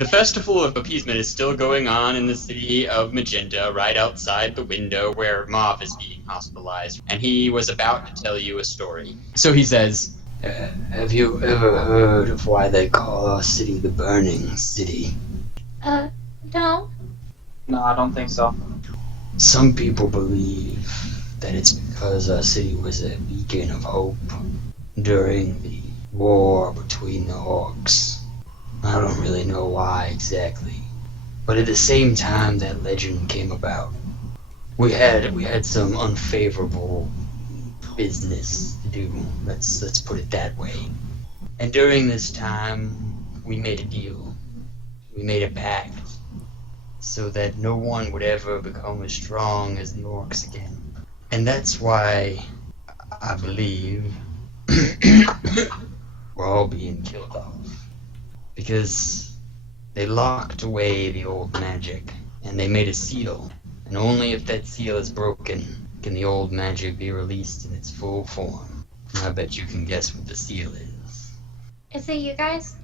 The Festival of Appeasement is still going on in the city of Magenta, right outside the window where Mauve is being hospitalized, and he was about to tell you a story. So he says, Have you ever heard of why they call our city the Burning City? No. No, I don't think so. Some people believe that it's because our city was a beacon of hope during the war between the orcs. I don't really know why exactly, but at the same time that legend came about, we had some unfavorable business to do. Let's put it that way. And during this time, we made a deal. We made a pact so that no one would ever become as strong as the orcs again. And that's why I believe we're all being killed off. Because they locked away the old magic, and they made a seal. And only if that seal is broken can the old magic be released in its full form. And I bet you can guess what the seal is. Is it you guys?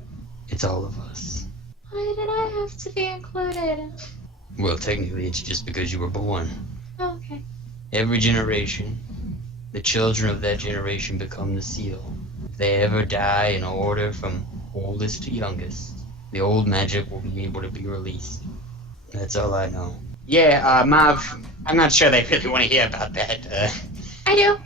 It's all of us. Why did I have to be included? Well, technically it's just because you were born. Oh, okay. Every generation, the children of that generation become the seal. If they ever die in order from oldest to youngest, the old magic will be able to be released. That's all I know. yeah, Mauve, I'm not sure they really want to hear about that. I do.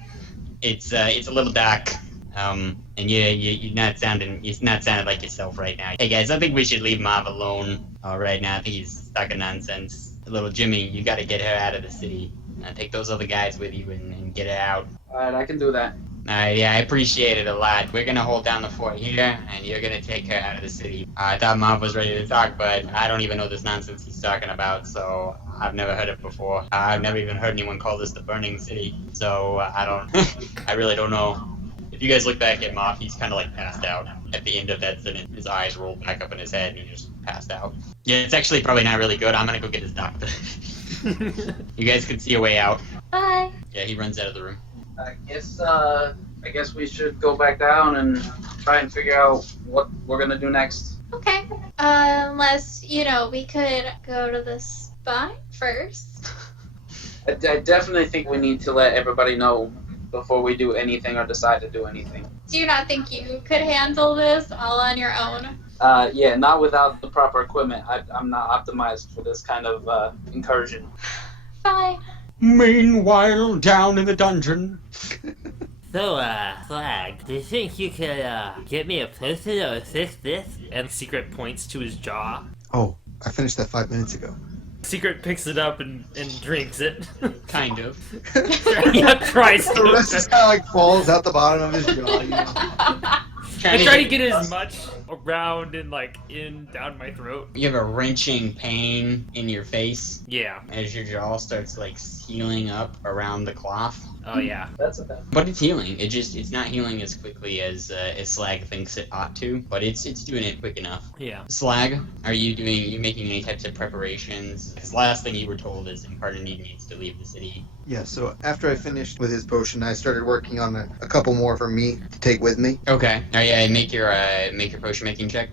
It's a little dark. And you're not sounding like yourself right now. Hey guys, I think we should leave Mauve alone right now. I think he's stuck in nonsense. Little Jimmy, you gotta get her out of the city. Take those other guys with you and get her out. Alright, I can do that. Alright, yeah, I appreciate it a lot. We're gonna hold down the fort here, and you're gonna take her out of the city. I thought Mauve was ready to talk, but I don't even know this nonsense he's talking about, so I've never heard it before. I've never even heard anyone call this the Burning City, so I don't... I really don't know. If you guys look back at Mauve, he's kind of like passed out at the end of that sentence. His eyes rolled back up in his head, and he just passed out. Yeah, it's actually probably not really good. I'm gonna go get his doctor. You guys can see a way out. Bye. Yeah, he runs out of the room. I guess we should go back down and try and figure out what we're gonna do next. Okay. Unless, we could go to the spy first. I definitely think we need to let everybody know before we do anything or decide to do anything. Do you not think you could handle this all on your own? Yeah, not without the proper equipment. I'm not optimized for this kind of incursion. Fine. Meanwhile, down in the dungeon. So, Slag, do you think you could, get me a potion to assist this? And Secret points to his jaw. Oh, I finished that 5 minutes ago. Secret picks it up and drinks it. Kind of. Yeah, tries The rest to. just kind of like falls out the bottom of his jaw, you know? I try to get as much around and down my throat. You have a wrenching pain in your face Yeah. as your jaw starts healing up around the cloth. Oh yeah. That's a bad. But it's healing. It's not healing as quickly as Slag thinks it ought to, but it's doing it quick enough. Yeah. Slag, are you making any types of preparations? Because last thing you were told is Incarnadine needs to leave the city. Yeah, so after I finished with his potion, I started working on a couple more for me to take with me. Okay. Oh yeah, make your potion making check.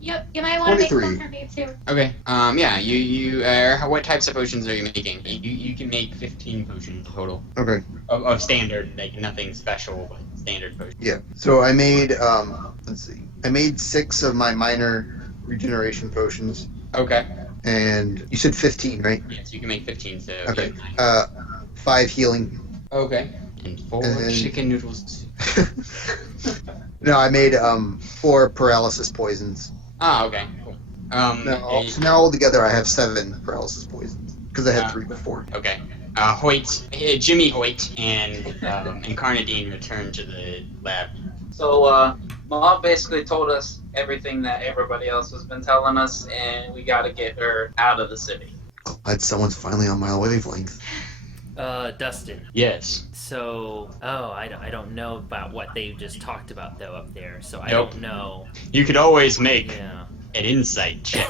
You might want to make 23. one for me too. Okay. Yeah. You what types of potions are you making? You can make 15 potions total Okay. of standard, nothing special, but standard potions. Yeah. So I made, let's see. I made 6 of my minor regeneration potions. Okay. And you said 15, right? Yes, you can make 15. So Okay. yeah, 5 healing. Okay. And 4 And then- chicken noodles. No, I made 4 paralysis poisons. Ah, okay. Cool. So now altogether I have 7 paralysis poisons because I had 3 before. Okay. Jimmy Hoyt and Incarnadine returned to the lab. So, Mom basically told us everything that everybody else has been telling us, and we gotta get her out of the city. Glad someone's finally on my wavelength. Dustin. Yes. So, I don't know about what they just talked about though up there. So I Nope. don't know. You could always make Yeah. an insight check.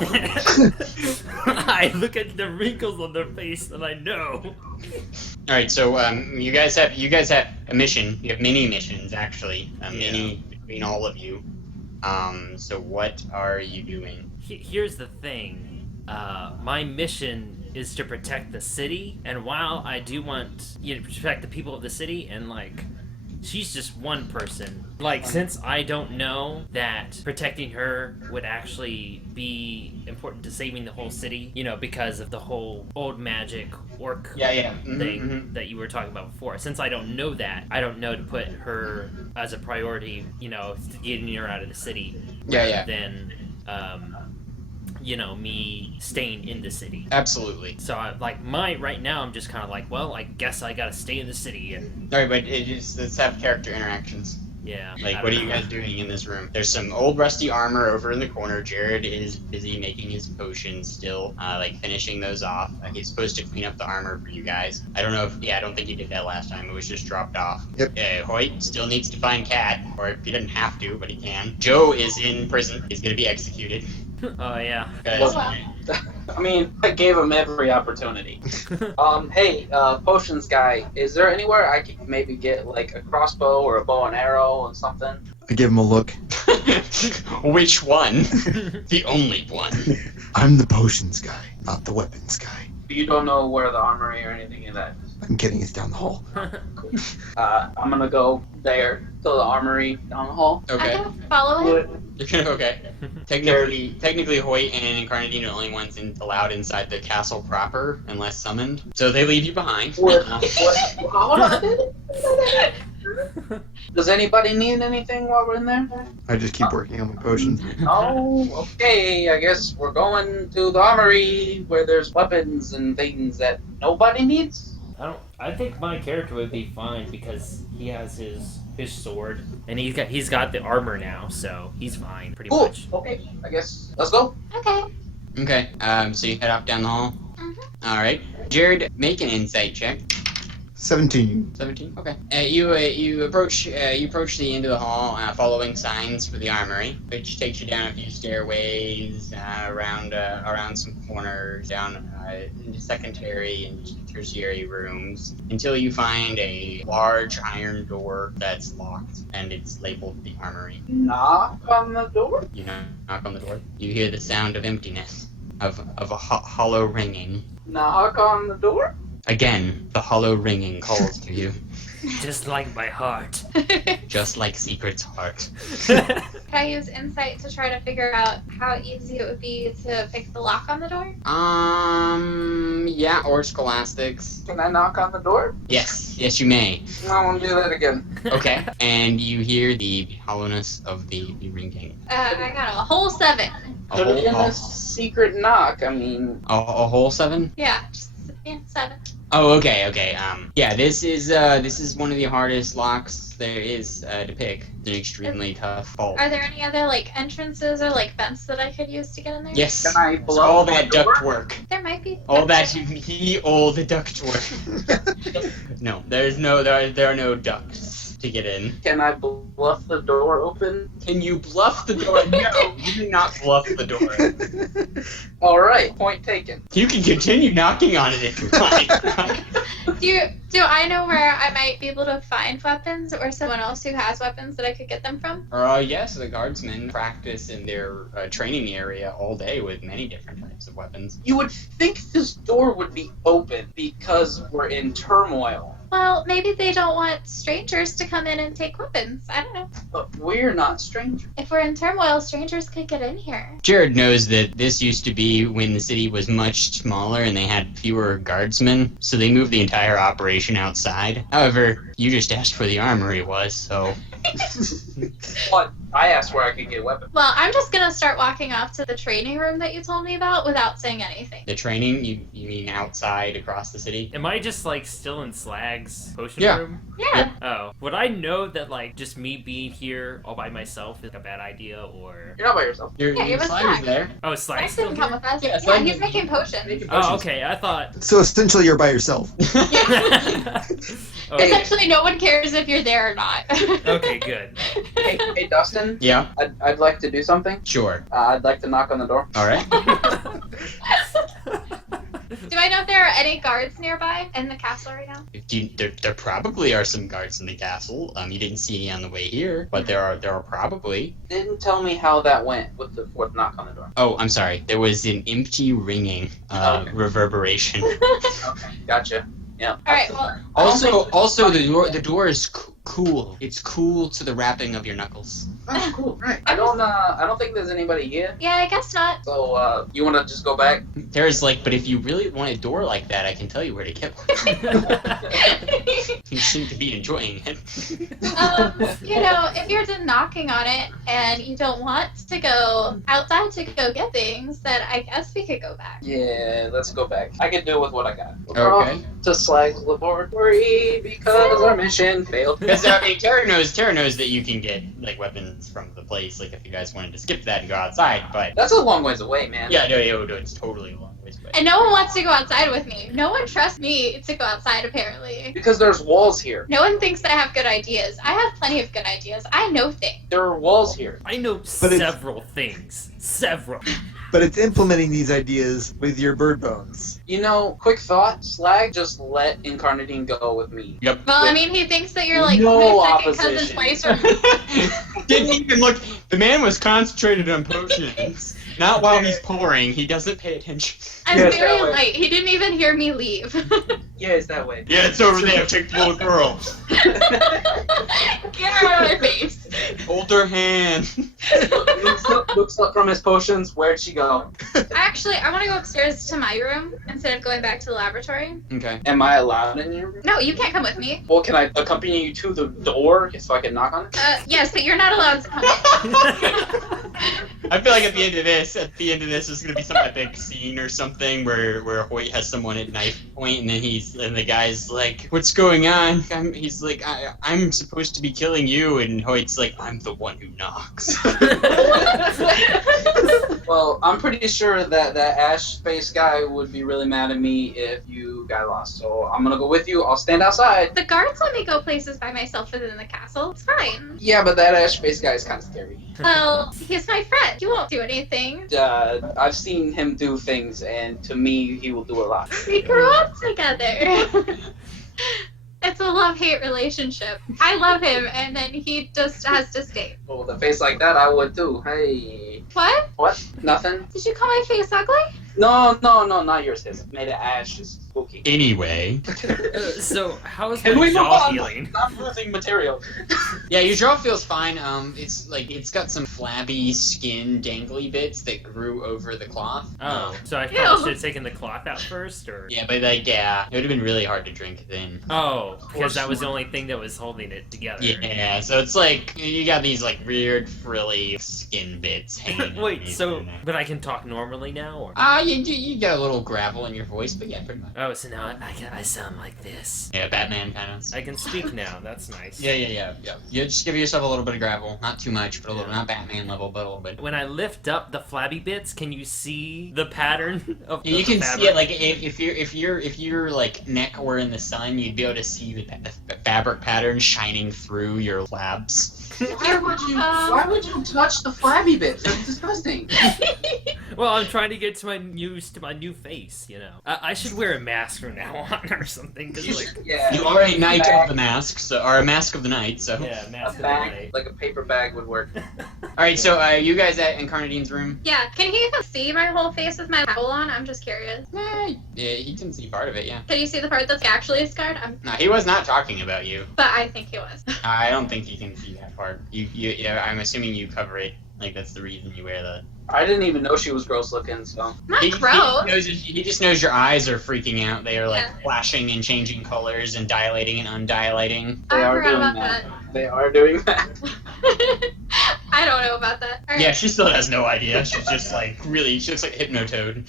I look at the wrinkles on their face and I know. All right. So you guys have a mission. You have many missions actually. Many between all of you. So what are you doing? here's the thing. My mission is to protect the city, and while I do want to protect the people of the city, and like, she's just one person. Like, since I don't know that protecting her would actually be important to saving the whole city, because of the whole old magic orc thing that you were talking about before. Since I don't know that, I don't know to put her as a priority, getting her out of the city. Than me staying in the city. Absolutely. So, right now, I'm just kind of like, well, I guess I gotta stay in the city. And Alright, but let's have character interactions. yeah. Like, what are you guys doing in this room? There's some old rusty armor over in the corner. Jared is busy making his potions still, finishing those off. He's supposed to clean up the armor for you guys. I don't know I don't think he did that last time. It was just dropped off. Yep. Hoyt still needs to find Cat, or he doesn't have to, but he can. Joe is in prison. He's gonna be executed. Oh, yeah. I mean, I gave him every opportunity. Hey, potions guy, is there anywhere I could maybe get like a crossbow or a bow and arrow or something? I give him a look. Which one? The only one. I'm the potions guy, not the weapons guy. You don't know where the armory or anything of that. I'm kidding, it's down the hall. I'm gonna go there to the armory down the hall. I Okay. can follow him. You're gonna okay. Technically, Hoyt and Incarnadine are the only ones allowed inside the castle proper, unless summoned. So they leave you behind. Hold on. Does anybody need anything while we're in there? I just keep working on my potions. Oh, okay. I guess we're going to the armory where there's weapons and things that nobody needs. I think my character would be fine because he has his sword and he's got the armor now, so he's fine pretty Cool. much. Okay. I guess let's go. Okay. Okay. So you head off down the hall. Mhm. All right. Jared, make an insight check. 17. 17. Okay. You approach the end of the hall, following signs for the armory, which takes you down a few stairways, around some corners, down into secondary and tertiary rooms, until you find a large iron door that's locked, and it's labeled the armory. Knock on the door. You knock on the door. You hear the sound of emptiness, of a hollow ringing. Knock on the door. Again, the hollow ringing calls to you, Just like my heart. just like Secret's heart. Can I use insight to try to figure out how easy it would be to pick the lock on the door? Yeah, or scholastics. Can I knock on the door? Yes, you may. I won't do that again. Okay, and you hear the hollowness of the ringing. I got a whole 7. A Put it in whole, a secret knock. I mean, a whole 7? Yeah, 7. Oh, okay. Yeah, this is one of the hardest locks there is to pick. It's an extremely tough bolt. Are there any other entrances or vents that I could use to get in there? Yes, can I it's blow all the that door? duct work. There might be. All that all the duct work. No, there are no ducts to get in. Can I bluff the door open? Can you bluff the door? No, you do not bluff the door. All right, point taken. You can continue knocking on it if you like. Do I know where I might be able to find weapons, or someone else who has weapons that I could get them from? Yes, the guardsmen practice in their training area all day with many different types of weapons. You would think this door would be open because we're in turmoil. Well, maybe they don't want strangers to come in and take weapons. I don't know. But we're not strangers. If we're in turmoil, strangers could get in here. Jared knows that this used to be when the city was much smaller and they had fewer guardsmen, so they moved the entire operation outside. However, you just asked where the armory was, so... But I asked where I could get weapons. Well, I'm just gonna start walking off to the training room that you told me about without saying anything. The training, you mean outside across the city? Am I just still in Slag's potion Yeah. room? Yeah. Oh, would I know that just me being here all by myself is a bad idea, or? You're not by yourself. Yeah, you're with Slag is Slag. there. Oh, Slag Slag's still didn't here? come with us. Yeah, Yeah, Slag he's did- making potions. Oh, okay. I thought. So essentially, you're by yourself. Okay. Essentially, no one cares if you're there or not. Okay, good. Hey, Dustin. Yeah, I'd like to do something. sure. I'd like to knock on the door. All right. Do I know if there are any guards nearby in the castle right now? There probably are some guards in the castle. You didn't see any on the way here, but there are probably. Didn't tell me how that went with the fourth knock on the door. Oh, I'm sorry. There was an empty ringing reverberation. Okay, gotcha. Yeah. All right. Well. Also, the door is cool. It's cool to the wrapping of your knuckles. Oh, cool. Right. I don't think there's anybody here. Yeah, I guess not. So, you want to just go back? There's but if you really want a door like that, I can tell you where to get one. You seem to be enjoying it. If you're done knocking on it and you don't want to go outside to go get things, then I guess we could go back. Yeah, let's go back. I can deal with what I got. Okay. To Slag's laboratory because our mission failed. Because Tara knows that you can get weapons from the place. If you guys wanted to skip that and go outside, but that's a long ways away, man. Yeah, no, it's totally a long ways away. And no one wants to go outside with me. No one trusts me to go outside, apparently. Because there's walls here. No one thinks that I have good ideas. I have plenty of good ideas. I know things. There are walls here. I know several things. Several. But it's implementing these ideas with your bird bones. Quick thought, Slag just let Incarnadine go with me. Yep. Well, he thinks that you're no my second cousin's opposition. wife. Didn't even look. The man was concentrated on potions. Not while he's pouring. He doesn't pay attention. I'm Yes, very that way. light. He didn't even hear me leave. Yeah, it's that way. Yeah, it's over there. Take the little girl. Get her out of my face. Hold her hand. looks up from his potions. Where'd she go? Actually, I want to go upstairs to my room instead of going back to the laboratory. Okay. Am I allowed in your room? No, you can't come with me. Well, can I accompany you to the door so I can knock on it? Yes, but you're not allowed to come. I feel like at the end of this, there's gonna be some epic scene or something where Hoyt has someone at knife point, and then the guy's like, "What's going on?" He's like, "I'm supposed to be killing you," and Hoyt's like, "I'm the one who knocks." Well, I'm pretty sure that ash face guy would be really mad at me if you got lost. So I'm gonna go with you. I'll stand outside. The guards let me go places by myself within the castle. It's fine. Yeah, but that ash face guy is kind of scary. Well, he's my friend. He won't do anything. I've seen him do things, and to me, he will do a lot. We grew up together. It's a love-hate relationship. I love him, and then he just has disdain. Well, with a face like that, I would too. Hey. What? What? Nothing? Did you call my face ugly? No, not yours. His made of ash is spooky. Anyway. So, how is Can my we move jaw on? feeling? Not losing material. Yeah, your jaw feels fine. It's got some flabby skin dangly bits that grew over the cloth. Oh, so I Ew. probably should have taken the cloth out first, or? Yeah, but it would have been really hard to drink then. Oh, because that was the only thing that was holding it together. Yeah, so it's you got these weird frilly skin bits hanging. Wait, underneath so, your neck. but I can talk normally now, or? You got a little gravel in your voice, but yeah, pretty much. Oh, so now I sound like this. Yeah, Batman kind of. I can speak now. That's nice. Yeah. You just give yourself a little bit of gravel, not too much, but a little, not Batman level, but a little bit. When I lift up the flabby bits, can you see the pattern of You the can fabric? see it if your neck were in the sun, you'd be able to see the fabric pattern shining through your labs. Why would you touch the flabby bits? That's disgusting. Well, I'm trying to get used to my new face, I should wear a mask from now on or something, cause Yeah. You are a knight of the mask, or a mask of the night, so. yeah, A mask of the bag, night. like a paper bag would work. Alright, so you guys at Incarnadine's room? Yeah, can he even see my whole face with my towel on? I'm just curious. Yeah, he can see part of it, yeah. Can you see the part that's actually scarred? No, he was not talking about you. But I think he was. I don't think he can see that part. I'm assuming you cover it. That's the reason you wear the. I didn't even know she was gross looking, so. Not He gross. just knows your eyes are freaking out. They are Yeah. flashing and changing colors and dilating and undilating. They I are forgot doing about that. that. They are doing that. I don't know about that. All right. Yeah, she still has no idea. She's just she looks like Hypnotoad.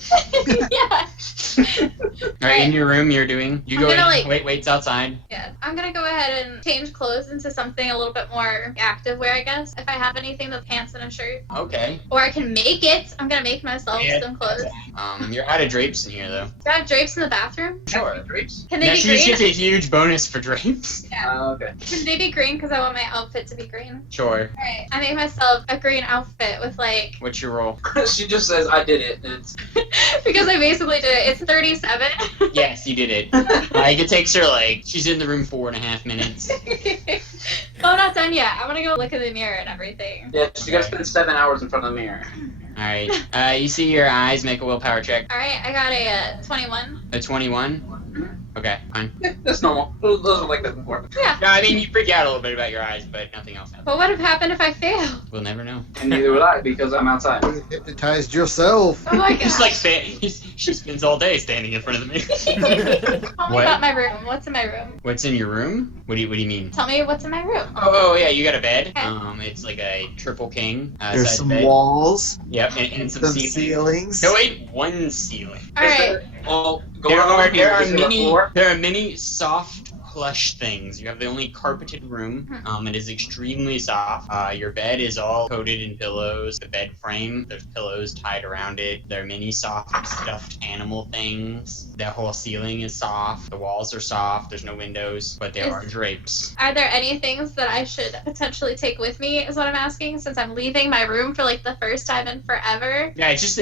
Yeah. Alright, in your room, you go I'm in, gonna, waits outside. Yeah, I'm gonna go ahead and change clothes into something a little bit more active wear, I guess. If I have anything, the pants and a shirt. Okay. Or I can make it. I'm gonna make myself Yeah. some clothes. You're out of drapes in here, though. Do I have drapes in the bathroom? Sure. Drapes? Can they Now, be she just green? gets a huge bonus for drapes. Yeah. Okay. Can they be green? Because I want my outfit to be green. Sure. Alright, I made myself a green outfit with What's your role? She just says, I did it. It's because I basically did it. 37. Yes, you did it. Like, it takes her, like, she's in the room 4.5 minutes. Well, I'm not done yet. I want to go look in the mirror and everything. Yeah, you gotta spend 7 hours in front of the mirror. Alright. You see your eyes, make a willpower check. Alright, I got a 21. A 21? Okay, fine. Yeah, that's normal. Those are like that before. Yeah. No, I mean, you freak out a little bit about your eyes, but nothing else happened. But what would happen if I fail? We'll never know. And neither would I, because I'm outside. You hypnotized yourself. Oh my He's god. like, she spends all day standing in front of the mirror. Tell me What? about my room. What's in my room? What's in your room? What do you mean? Tell me what's in my room. Oh, yeah, you got a bed. Okay. It's like a triple king. There's size some bed. walls, Yep, and some some ceilings. ceilings. No, wait, one ceiling. Alright. Oh, go There around. are many soft plush things. You have the only carpeted room. It is extremely soft. Your bed is all coated in pillows. The bed frame, there's pillows tied around it. There are many soft stuffed animal things. The whole ceiling is soft. The walls are soft. There's no windows, but there are drapes. Are there any things that I should potentially take with me, is what I'm asking, since I'm leaving my room for like the first time in forever? Yeah, it's just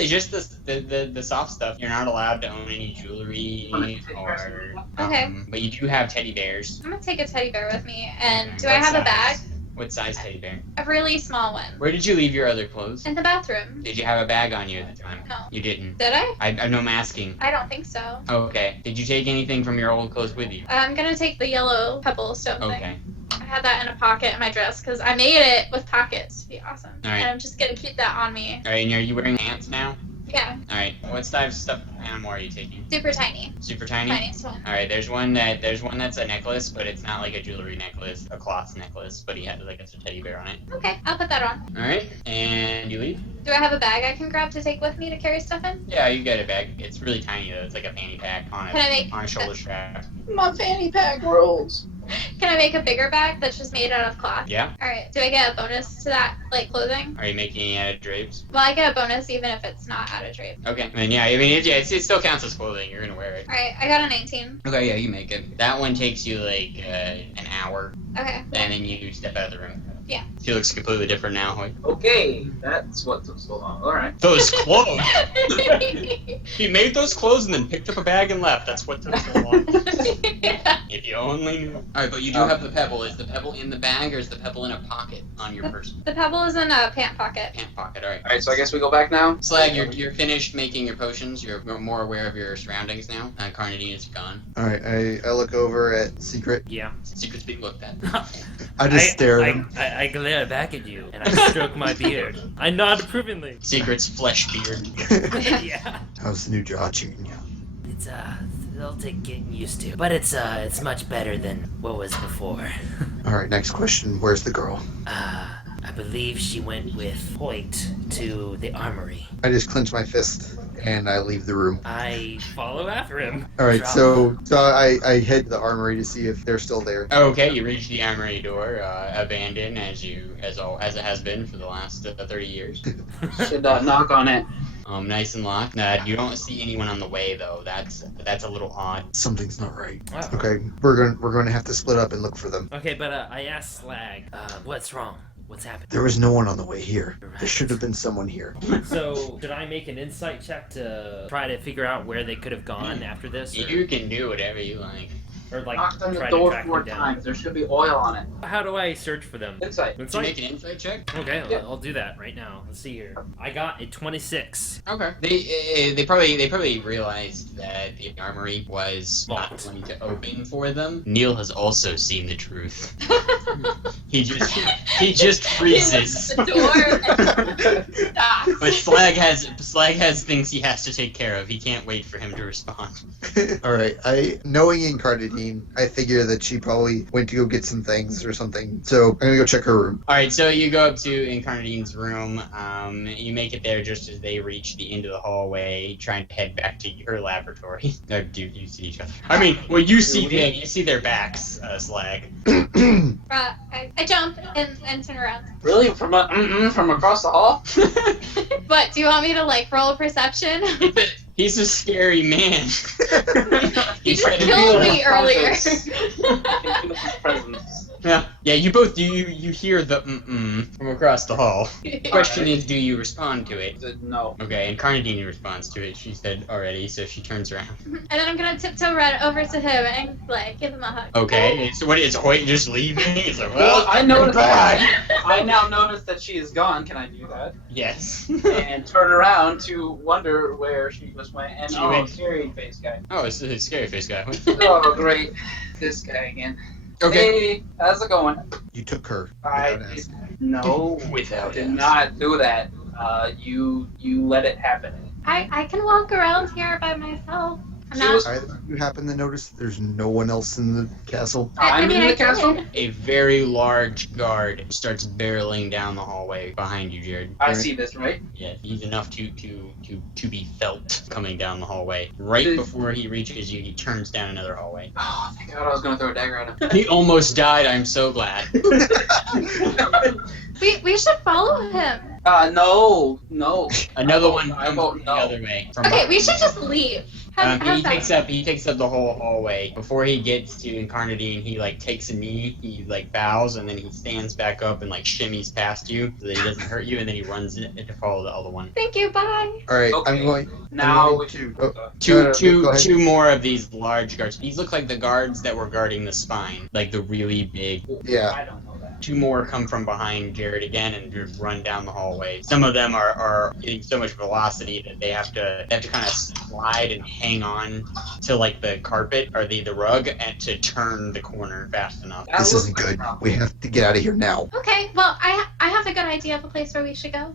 the soft stuff. You're not allowed to own any jewelry or. Okay. But you do have teddy bears. I'm gonna take a teddy bear with me, and do What I have a bag? size? What size teddy bear? A really small one. Where did you leave your other clothes? In the bathroom. Did you have a bag on you at the time? No. You didn't. Did I? I know I'm asking. I don't think so. Okay. Did you take anything from your old clothes with you? I'm gonna take the yellow pebble stone Okay. thing. I had that in a pocket in my dress because I made it with pockets to be awesome. Alright. And I'm just gonna keep that on me. Alright, and are you wearing pants now? Yeah, Alright. What size stuffed animal are you taking? super tiny. Super tiny? Tiniest one. Alright, there's one that's a necklace, but it's not like a jewelry necklace, a cloth necklace, but he has like a teddy bear on it. Okay, I'll put that on. Alright, and you leave? Do I have a bag I can grab to take with me to carry stuff in? Yeah, you get a bag. It's really tiny though. It's like a fanny pack on Can I make a shoulder strap. My fanny pack rolls. Can I make a bigger bag that's just made out of cloth? Yeah. Alright, do I get a bonus to that, like clothing? Are you making it out of drapes? Well, I get a bonus even if it's not out of drape. Okay. And yeah, I mean, it still counts as clothing. You're gonna wear it. Alright, I got a 19. Okay, yeah, you make it. That one takes you like an hour, Okay. and then you step out of the room. Yeah. She looks completely different now. Like, Okay, that's what took so long. Alright. those clothes. He made those clothes and then picked up a bag and left. That's what took so long. If you only knew. All right, but you do have the pebble. Is the pebble in the bag or is the pebble in a pocket on your person? The pebble is in a pant pocket. Pant pocket. All right. Alright, so I guess we go back now? Slag, you're finished making your potions. You're more aware of your surroundings now. Incarnadine is gone. Alright, I look over at Secret. Yeah. Secret's being looked at. I just stare at him. I glare back at you and I stroke my beard. I nod approvingly. Secret's flesh beard. Yeah. How's the new jaw treating you? It's it'll take getting used to, but it's much better than what was before. Alright, next question. Where's the girl? I believe she went with Hoyt to the armory. I just clench my fist and I leave the room. I follow after him. Alright, Drop. so I head to the armory to see if they're still there. Okay, you reach the armory door, abandoned as it has been for the last 30 years. Should knock on it. Nice and locked. You don't see anyone on the way though. That's a little odd. Something's not right. Oh. Okay, we're going to have to split up and look for them. Okay, but I asked Slag, what's wrong? What's happened? There was no one on the way here. There Right. should have been someone here. So, should I make an insight check to try to figure out where they could have gone after this? Or, You can do whatever you like. or like Knocked on the try to door track 4 them down? times. There should be oil on it. How do I search for them? Insight. Did you make an insight check? Okay, Yeah. I'll do that right now. Let's see here. I got a 26. Okay. They probably realized that the armory was not Locked. going to open for them. Neil has also seen the truth. He just freezes. The door and stops. But Slag has things he has to take care of. He can't wait for him to respond. Alright, knowing Incarnadine, I figure that she probably went to go get some things or something. So I'm gonna go check her room. All right, so you go up to Incarnadine's room. You make it there just as they reach the end of the hallway, trying to head back to her laboratory. Do you see each other? I mean, well, you see them. You see their backs, Slag. I jump and turn around. Really? From across the hall? But do you want me to like roll perception? He's a scary man. He just tried to killed do me earlier. Presence. Yeah, you both you hear the from across the hall. Question is, do you respond to it? No. Okay, and Incarnadine responds to it. She said already, so she turns around. And then I'm gonna tiptoe right over to him and like give him a hug. Okay, so what is Hoyt just leaving? It's like, Well, I noticed. back. I now notice that she is gone. Can I do that? Yes. And turn around to wonder where she just went. And She went- scary face guy. Oh, it's the scary face guy. Oh, great. This guy again. Okay. Hey, how's it going? You took her. I without asking. no, Without did asking. not do that. You let it happen. I can walk around here by myself. I'm She not. was- Either of you happen to notice there's no one else in the castle? I I'm mean, in the I castle. did. A very large guard starts barreling down the hallway behind you, Jared. I see this, right? Yeah, he's enough to be felt coming down the hallway. Right before he reaches you, he turns down another hallway. Oh, thank God I was gonna throw a dagger at him. He almost died. I'm so glad. We should follow him. No. Another one I comes vote the no. other way. From Okay, we behind. should just leave. How's He that? takes up the whole hallway. Before he gets to Incarnadine, he like takes a knee, he like bows, and then he stands back up and like shimmies past you so that he doesn't hurt you, and then he runs in to follow the other one. Thank you. Bye. All right, Okay. I'm going. Now I'm we going should. to. Go ahead. Two more of these large guards. These look like the guards that were guarding the spine, like the really big. Yeah. I don't know that. Two more come from behind Jared again and just run down the hallway. Some of them are getting so much velocity that they have to kind of slide and hang on to like the carpet or the rug and to turn the corner fast enough. That This looks isn't like a good. problem. We have to get out of here now. Okay. Well, I have a good idea of a place where we should go.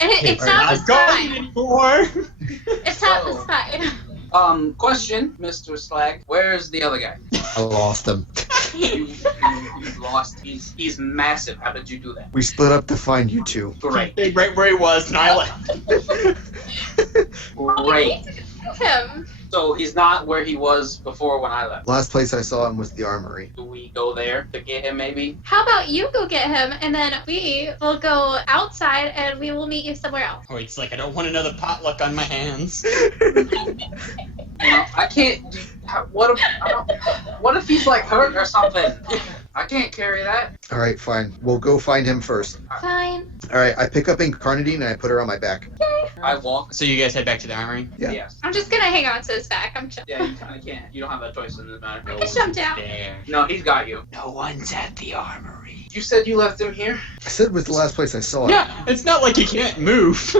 And it's Are not not this going side. anymore. It's not this side. Question, Mr. Slag. Where's the other guy? I lost them. You lost. He's massive. How did you do that? We split up to find you two. Great. Right where he was, and I left. We Great. need to find him. So he's not where he was before when I left. Last place I saw him was the armory. Do we go there to get him, maybe? How about you go get him, and then we will go outside, and we will meet you somewhere else. Oh, it's like I don't want another potluck on my hands. You know, I can't. What if he's like hurt or something? I can't carry that. All right, fine. We'll go find him first. Fine. All right, I pick up Incarnadine and I put her on my back. I walk. So you guys head back to the armory? Yeah. Yes. I'm just gonna hang on to his back. I'm chill. Yeah, you kind of can't. You don't have that choice in this matter. No Just jump down. there. No, he's got you. No one's at the armory. You said you left him here? I said it was the last place I saw him. Yeah, it's not like he can't move.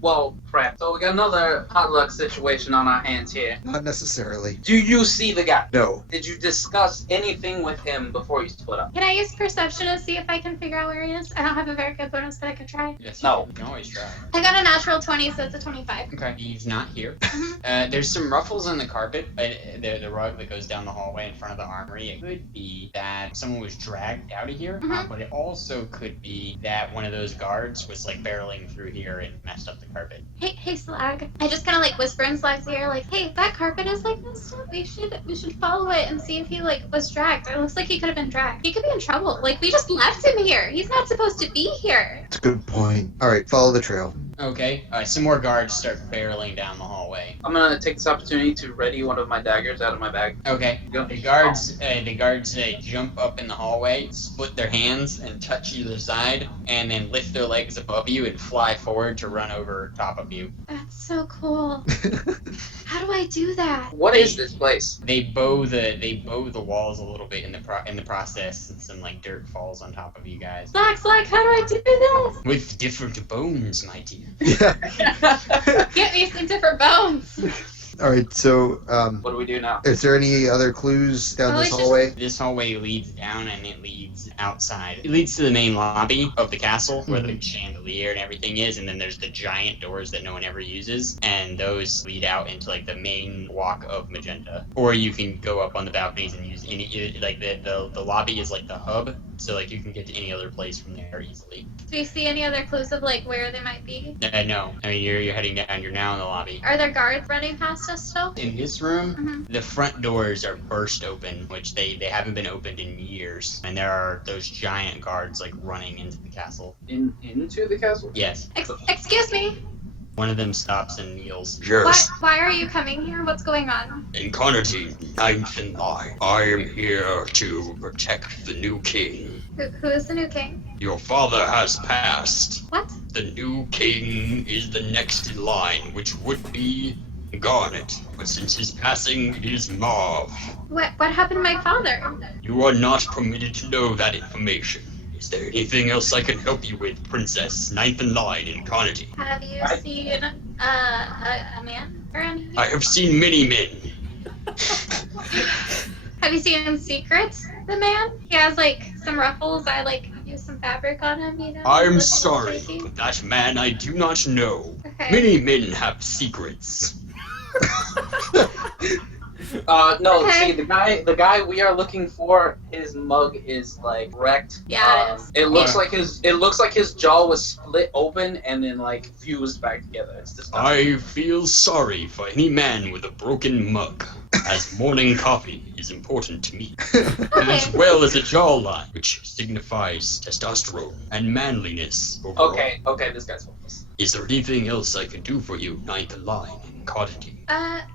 Well, crap. So we got another potluck situation on our hands here. Not necessarily. Do you see the guy? No. Did you discuss anything with him before you split up? Can I use perception to see if I can figure out where he is? I don't have a very good bonus, but I could try. Yes, No. you can always try. I got a natural 20, so it's a 25. Okay, he's not here. Mhm. There's some ruffles on the carpet, the rug that goes down the hallway in front of the armory. It could be that someone was dragged out of here, Mhm. but it also could be that one of those guards was like barreling through here and messed up the carpet. Hey, Slag. I just kind of like whisper in Slag's ear, like, hey, that carpet is like messed up. We should follow it and see if he like was dragged. It looks like he could have been dragged. He could be in trouble. Like, we just left him here. He's not supposed to be here. It's a good point. All right, follow the trail. Okay, some more guards start barreling down the hallway. I'm gonna take this opportunity to ready one of my daggers out of my bag. Okay, the guards jump up in the hallway, split their hands, and touch either side, and then lift their legs above you and fly forward to run over top of you. That's so cool. How do I do that? What is this place? They bow the walls a little bit in the process, and some like dirt falls on top of you guys. Slag, how do I do this? With different bones, my dear. Yeah. Get me some different bones. All right, so What do we do now? is there any other clues down Oh, this it's just- hallway? This hallway leads down and it leads outside. It leads to the main lobby of the castle where the chandelier and everything is, and then there's the giant doors that no one ever uses, and those lead out into like the main walk of Magenta. Or you can go up on the balconies and use any like the lobby is like the hub, so like you can get to any other place from there easily. Do you see any other clues of like where they might be? No, I mean you're heading down. You're now in the lobby. Are there guards running past us still? In this room, Mhm. the front doors are burst open, which they haven't been opened in years, and there are those giant guards like running into the castle. Into the castle? Yes. Excuse me. One of them stops and kneels. Yes, Why are you coming here? What's going on? Incarnadine, ninth in line. I am here to protect the new king. Who is the new king? Your father has passed. What? The new king is the next in line, which would be Garnet. But since his passing, it is Marv. What happened to my father? You are not permitted to know that information. Is there anything else I can help you with, Princess? Ninth in line, Incarnadine. Have you seen a man around here? I have seen many men. Have you seen in secret the man? He has like some ruffles. I like use some fabric on him, you know? I am Looks sorry, shaky. but that man I do not know. Okay. Many men have secrets. No, Okay. see, the guy we are looking for, his mug is like wrecked. Yeah, it is. It looks like his jaw was split open and then like fused back together. It's disgusting. I feel sorry for any man with a broken mug, as morning coffee is important to me, as well as a jawline, which signifies testosterone and manliness overall. Okay, this guy's hopeless. Is there anything else I can do for you, ninth in line, Incarnadine?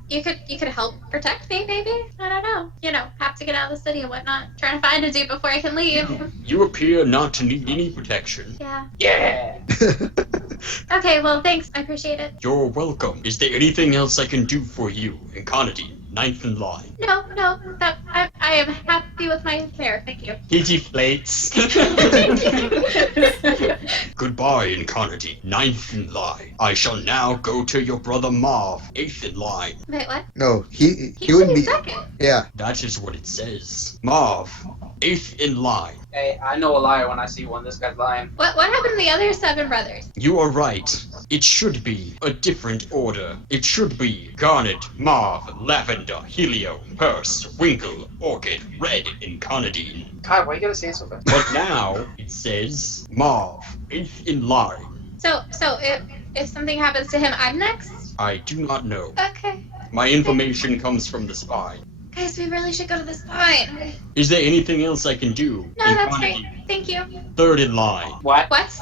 You could help protect me, maybe? I don't know. You know, have to get out of the city and whatnot. Trying to find a dude before I can leave. You appear not to need any protection. Yeah. Yeah. Okay, well, thanks. I appreciate it. You're welcome. Is there anything else I can do for you, Incarnadine, ninth in line? No, I am happy with my care. Thank you. He deflates. Goodbye, Incarnadine, ninth in line. I shall now go to your brother Marv, eighth in line. Wait, what? No, he He wouldn't should be. be second. Yeah, That is what it says. Marv, eighth in line. Hey, I know a liar when I see one. This guy's lying. What happened to the other 7 brothers? You are right. It should be a different order. It should be Garnet, Marv, Lavender, Helio, Purse, Winkle, Orchid, Red, Incarnadine. God, why you gotta say it so fast? But now it says Marv, eighth in line. So if something happens to him, I'm next? I do not know. Okay. My information comes from the spy. Guys, we really should go to the spine. Is there anything else I can do? No, that's great. Incarnadine, Thank you. third in line. What? What?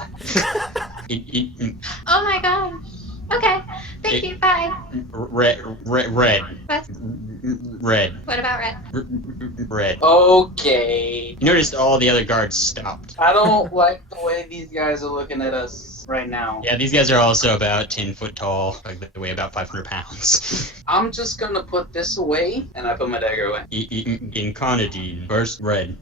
Oh my god. Okay. Thank you. Bye. Red. What? Red. What about Red? Red. Okay. You noticed all the other guards stopped. I don't like the way these guys are looking at us right now. Yeah, these guys are also about 10 foot tall. Like, they weigh about 500 pounds. I'm just gonna put this away, and I put my dagger away. Incarnadine. First, Red.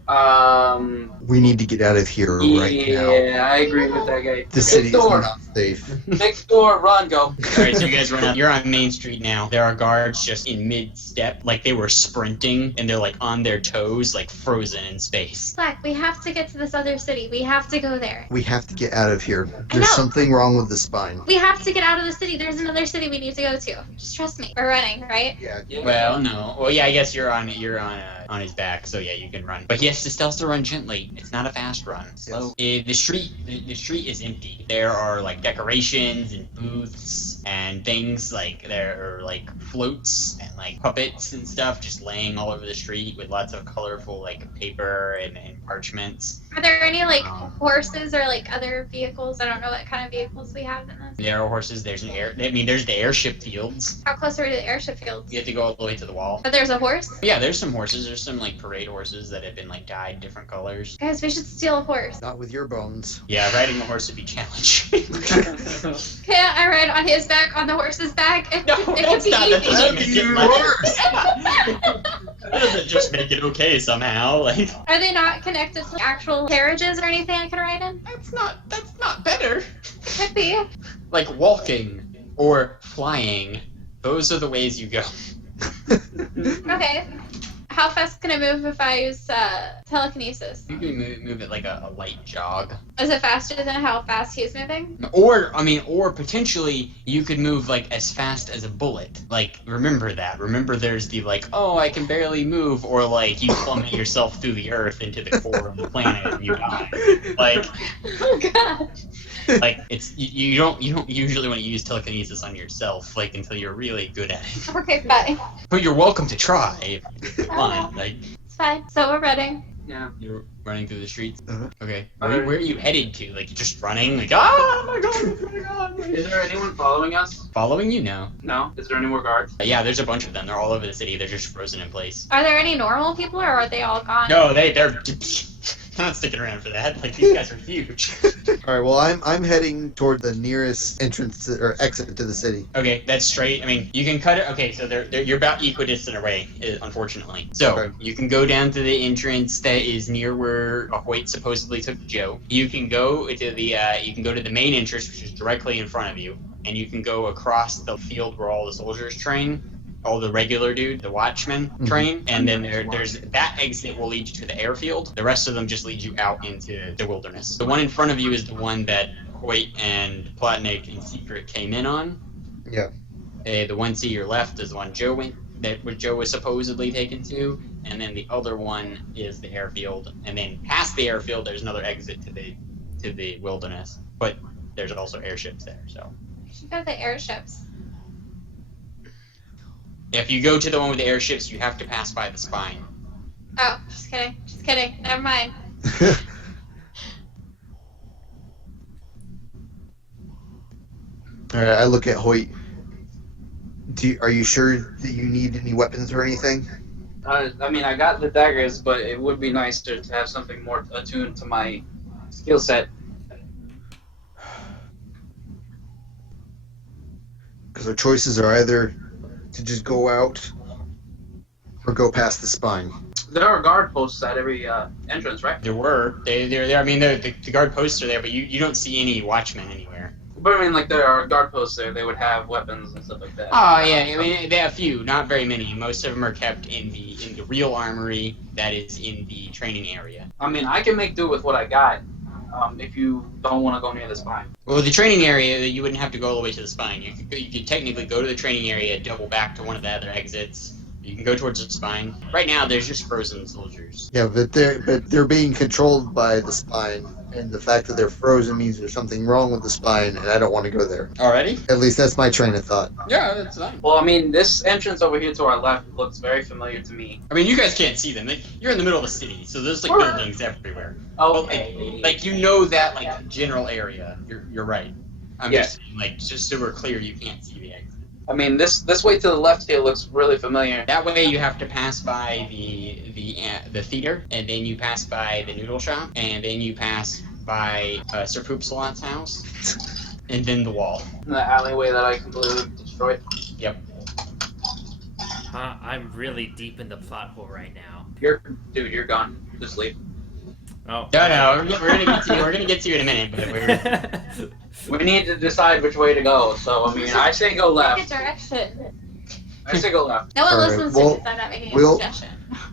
we need to get out of here right now. Yeah, I agree with that guy. The city is door. not safe. Next door, run, go. Alright, so you guys run out. You're on Main Street now. There are guards just in mid-step, like they were sprinting, and they're like on their toes, like frozen in space. Slag, we have to get to this other city. We have to go there. We have to get out of here. There's know. something wrong with the spine. We have to get out of the city. There's another city we need to go to. Just trust me. We're running, right? Yeah. Well, no. Well, yeah, I guess you're on his back, so yeah, you can run. But he has to still run gently. It's not a fast run. Slow. The street is empty. There are like decorations and booths and things like there are like floats and like puppets and stuff just laying all over the street with lots of colorful like paper and parchments. Are there any like horses or like other vehicles? I don't know what kind of vehicles we have in this. There are horses. There's there's the airship fields. How close are we to the airship fields? You have to go all the way to the wall. But there's a horse? Yeah, there's some horses. There's some like parade horses that have been like dyed different colors. Guys, we should steal a horse. Not with your bones. Yeah, riding a horse would be challenging. Okay, I ride on his back, on the horse's back. No, It could that's be not. That easy. doesn't make it Even worse. That doesn't just make it okay somehow. Like Are they not connected to actual carriages or anything I can ride in? that's not better. Could be. Like walking or flying. Those are the ways you go. Okay. How fast can I move if I use telekinesis? You can move it like a light jog. Is it faster than how fast he's moving? Or potentially you could move like as fast as a bullet. Like remember that. Remember there's the like, oh, I can barely move, or like you plummet yourself through the earth into the core of the planet and you die. Like Oh god. like it's you don't usually want to use telekinesis on yourself until you're really good at it. Okay, bye. But you're welcome to try if it's fun. Like It's fine. So we're ready. Yeah. You're running through the streets? Uh-huh. Okay. Alright. Where are you headed to? Like, you're just running? Like, oh my god, what's going on? Is there anyone following us? Following you? No. No. Is there any more guards? Yeah, there's a bunch of them. They're all over the city. They're just frozen in place. Are there any normal people, or are they all gone? No, they're not sticking around for that. Like, these guys are huge. All right. Well, I'm heading toward the nearest entrance or exit to the city. Okay, that's straight. I mean, you can cut it. Okay, so you're about equidistant away, unfortunately. So Okay. you can go down to the entrance that is near where Hoyt supposedly took Joe. You can go to the main entrance, which is directly in front of you, and you can go across the field where all the soldiers train. All the regular dude, the watchman train, and then there's that exit will lead you to the airfield. The rest of them just lead you out into the wilderness. The one in front of you is the one that Hoyt and Plotnik in secret came in on. Yeah. The one to your left is the one Joe was supposedly taken to, and then the other one is the airfield. And then past the airfield, there's another exit to the wilderness, but there's also airships there. So We should go to the airships. if you go to the one with the airships, you have to pass by the spine. Oh, just kidding. Just kidding. Never mind. All right. I look at Hoyt. Are you sure that you need any weapons or anything? I mean, I got the daggers, but it would be nice to have something more attuned to my skill set. Because our choices are either to just go out or go past the spine. There are guard posts at every entrance, right? There were. They're there. I mean, the guard posts are there, but you don't see any watchmen anywhere. But I mean, like, there are guard posts there. They would have weapons and stuff like that. Oh yeah, I mean they have a few, not very many. Most of them are kept in the real armory that is in the training area. I mean, I can make do with what I got. If you don't want to go near the spine. Well, the training area, you wouldn't have to go all the way to the spine. You could technically go to the training area, double back to one of the other exits. You can go towards the spine. Right now, there's just frozen soldiers. Yeah, but they're being controlled by the spine, and the fact that they're frozen means there's something wrong with the spine, and I don't want to go there. Already? At least that's my train of thought. Yeah, that's fine. Well, I mean, this entrance over here to our left looks very familiar to me. I mean, you guys can't see them. You're in the middle of the city, so there's like buildings everywhere. Okay. Like you know that like general area. You're right. I'm Yeah. just saying, like just so we're clear, you can't see the exit. I mean, this way to the left here looks really familiar. That way you have to pass by the theater, and then you pass by the noodle shop, and then you pass by Sir Poopsalot's house, and then the wall. The alleyway that I completely destroyed. Yep. I'm really deep in the plot hole right now. You're gone. Just leave. Oh. No, we're gonna get to you. We're gonna get to you in a minute, but we're. We need to decide which way to go. So I mean, I say go Pick a left. direction. I say go left. No one Alright, listens well, to me if I'm not making a we'll- suggestion.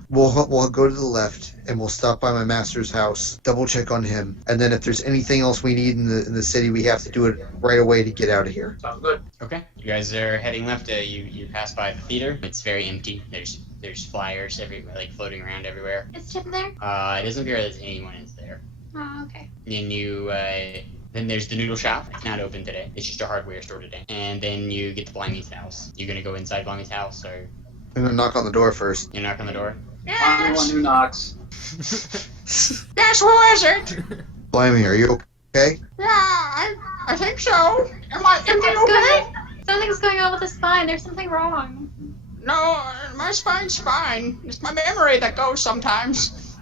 We'll go to the left, and we'll stop by my master's house, double check on him, and then if there's anything else we need in the city, we have to do it right away to get out of here. Sounds good. Okay. You guys are heading left. You pass by the theater. It's very empty. There's flyers everywhere, like floating around everywhere. Is Chip there? It doesn't appear that anyone is there. Oh, okay. Then there's the noodle shop. It's not open today. It's just a hardware store today. And then you get to Blimey's house. You're gonna go inside Blimey's house, or I'm gonna knock on the door first. you knock on the door? I'm the one who knocks. Yes, who is it? Blimey, are you okay? Yeah, I think so. Am I Something's good. Something's going on with the spine. There's something wrong. No, my spine's fine. It's my memory that goes sometimes.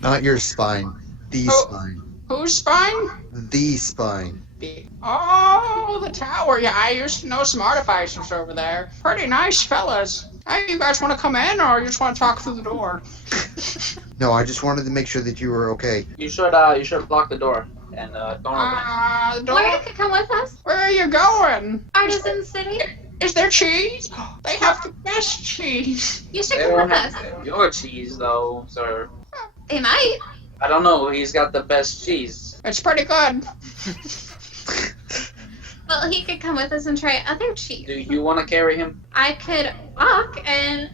Not your spine. The Oh. spine. Whose spine? The spine. Oh, the tower. Yeah, I used to know some artificers over there. Pretty nice fellas. Hey, you guys want to come in, or you just want to talk through the door? No, I just wanted to make sure that you were okay. You should lock the door and don't open it. The door. Or you could come with us. Where are you going? Artisan City. Is there cheese? They have the best cheese. You should They come don't with us. have your cheese though, sir. They might. I don't know. He's got the best cheese. It's pretty good. Well, he could come with us and try other cheese. Do you want to carry him? I could walk and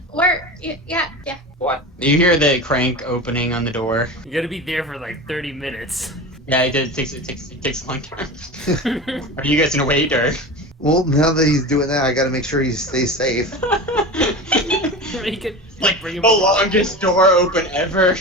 yeah. What? You hear the crank opening on the door. You gotta be there for like 30 minutes. Yeah, it takes a long time. Are you guys gonna wait, or? Well, now that he's doing that, I gotta make sure he stays safe. Somebody could Like bring the him along. longest door open ever.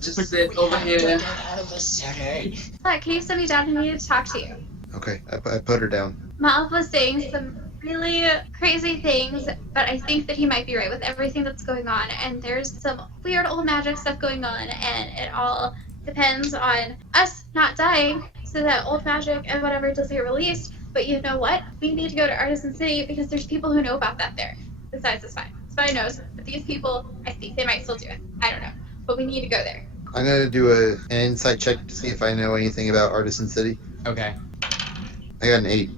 Just sit over here. Get out of the city. Can you send me down? I need to talk to you. Okay, I put her down. Malv was saying some really crazy things, but I think that he might be right with everything that's going on. And there's some weird old magic stuff going on, and it all depends on us not dying so that old magic and whatever doesn't get released. But you know what? We need to go to Artisan City because there's people who know about that there. Besides the spy. Spy knows, but these people, I think they might still do it. I don't know. But we need to go there. I'm gonna do an insight check to see if I know anything about Artisan City. Okay. I got an 8.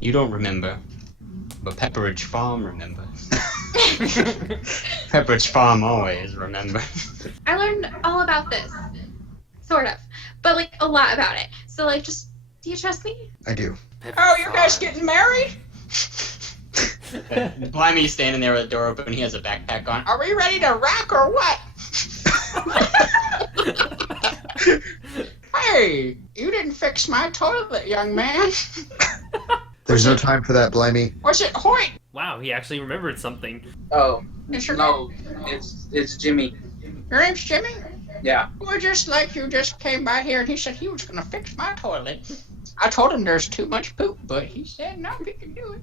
You don't remember, but Pepperidge Farm remember. Pepperidge Farm always remember. I learned all about this. Sort of. But like a lot about it. So like just, do you trust me? I do. Oh, you guys getting married? Blimey's standing there with the door open. He has a backpack on. Are we ready to rock or what? Hey, you didn't fix my toilet, young man. There's no time for that, Blimey. Was it Hoyt? Wow, he actually remembered something. Oh, Is your no, it's Jimmy. Your name's Jimmy? Yeah. Well, just like you just came by here and he said he was gonna fix my toilet. I told him there's too much poop, but he said no, he can do it.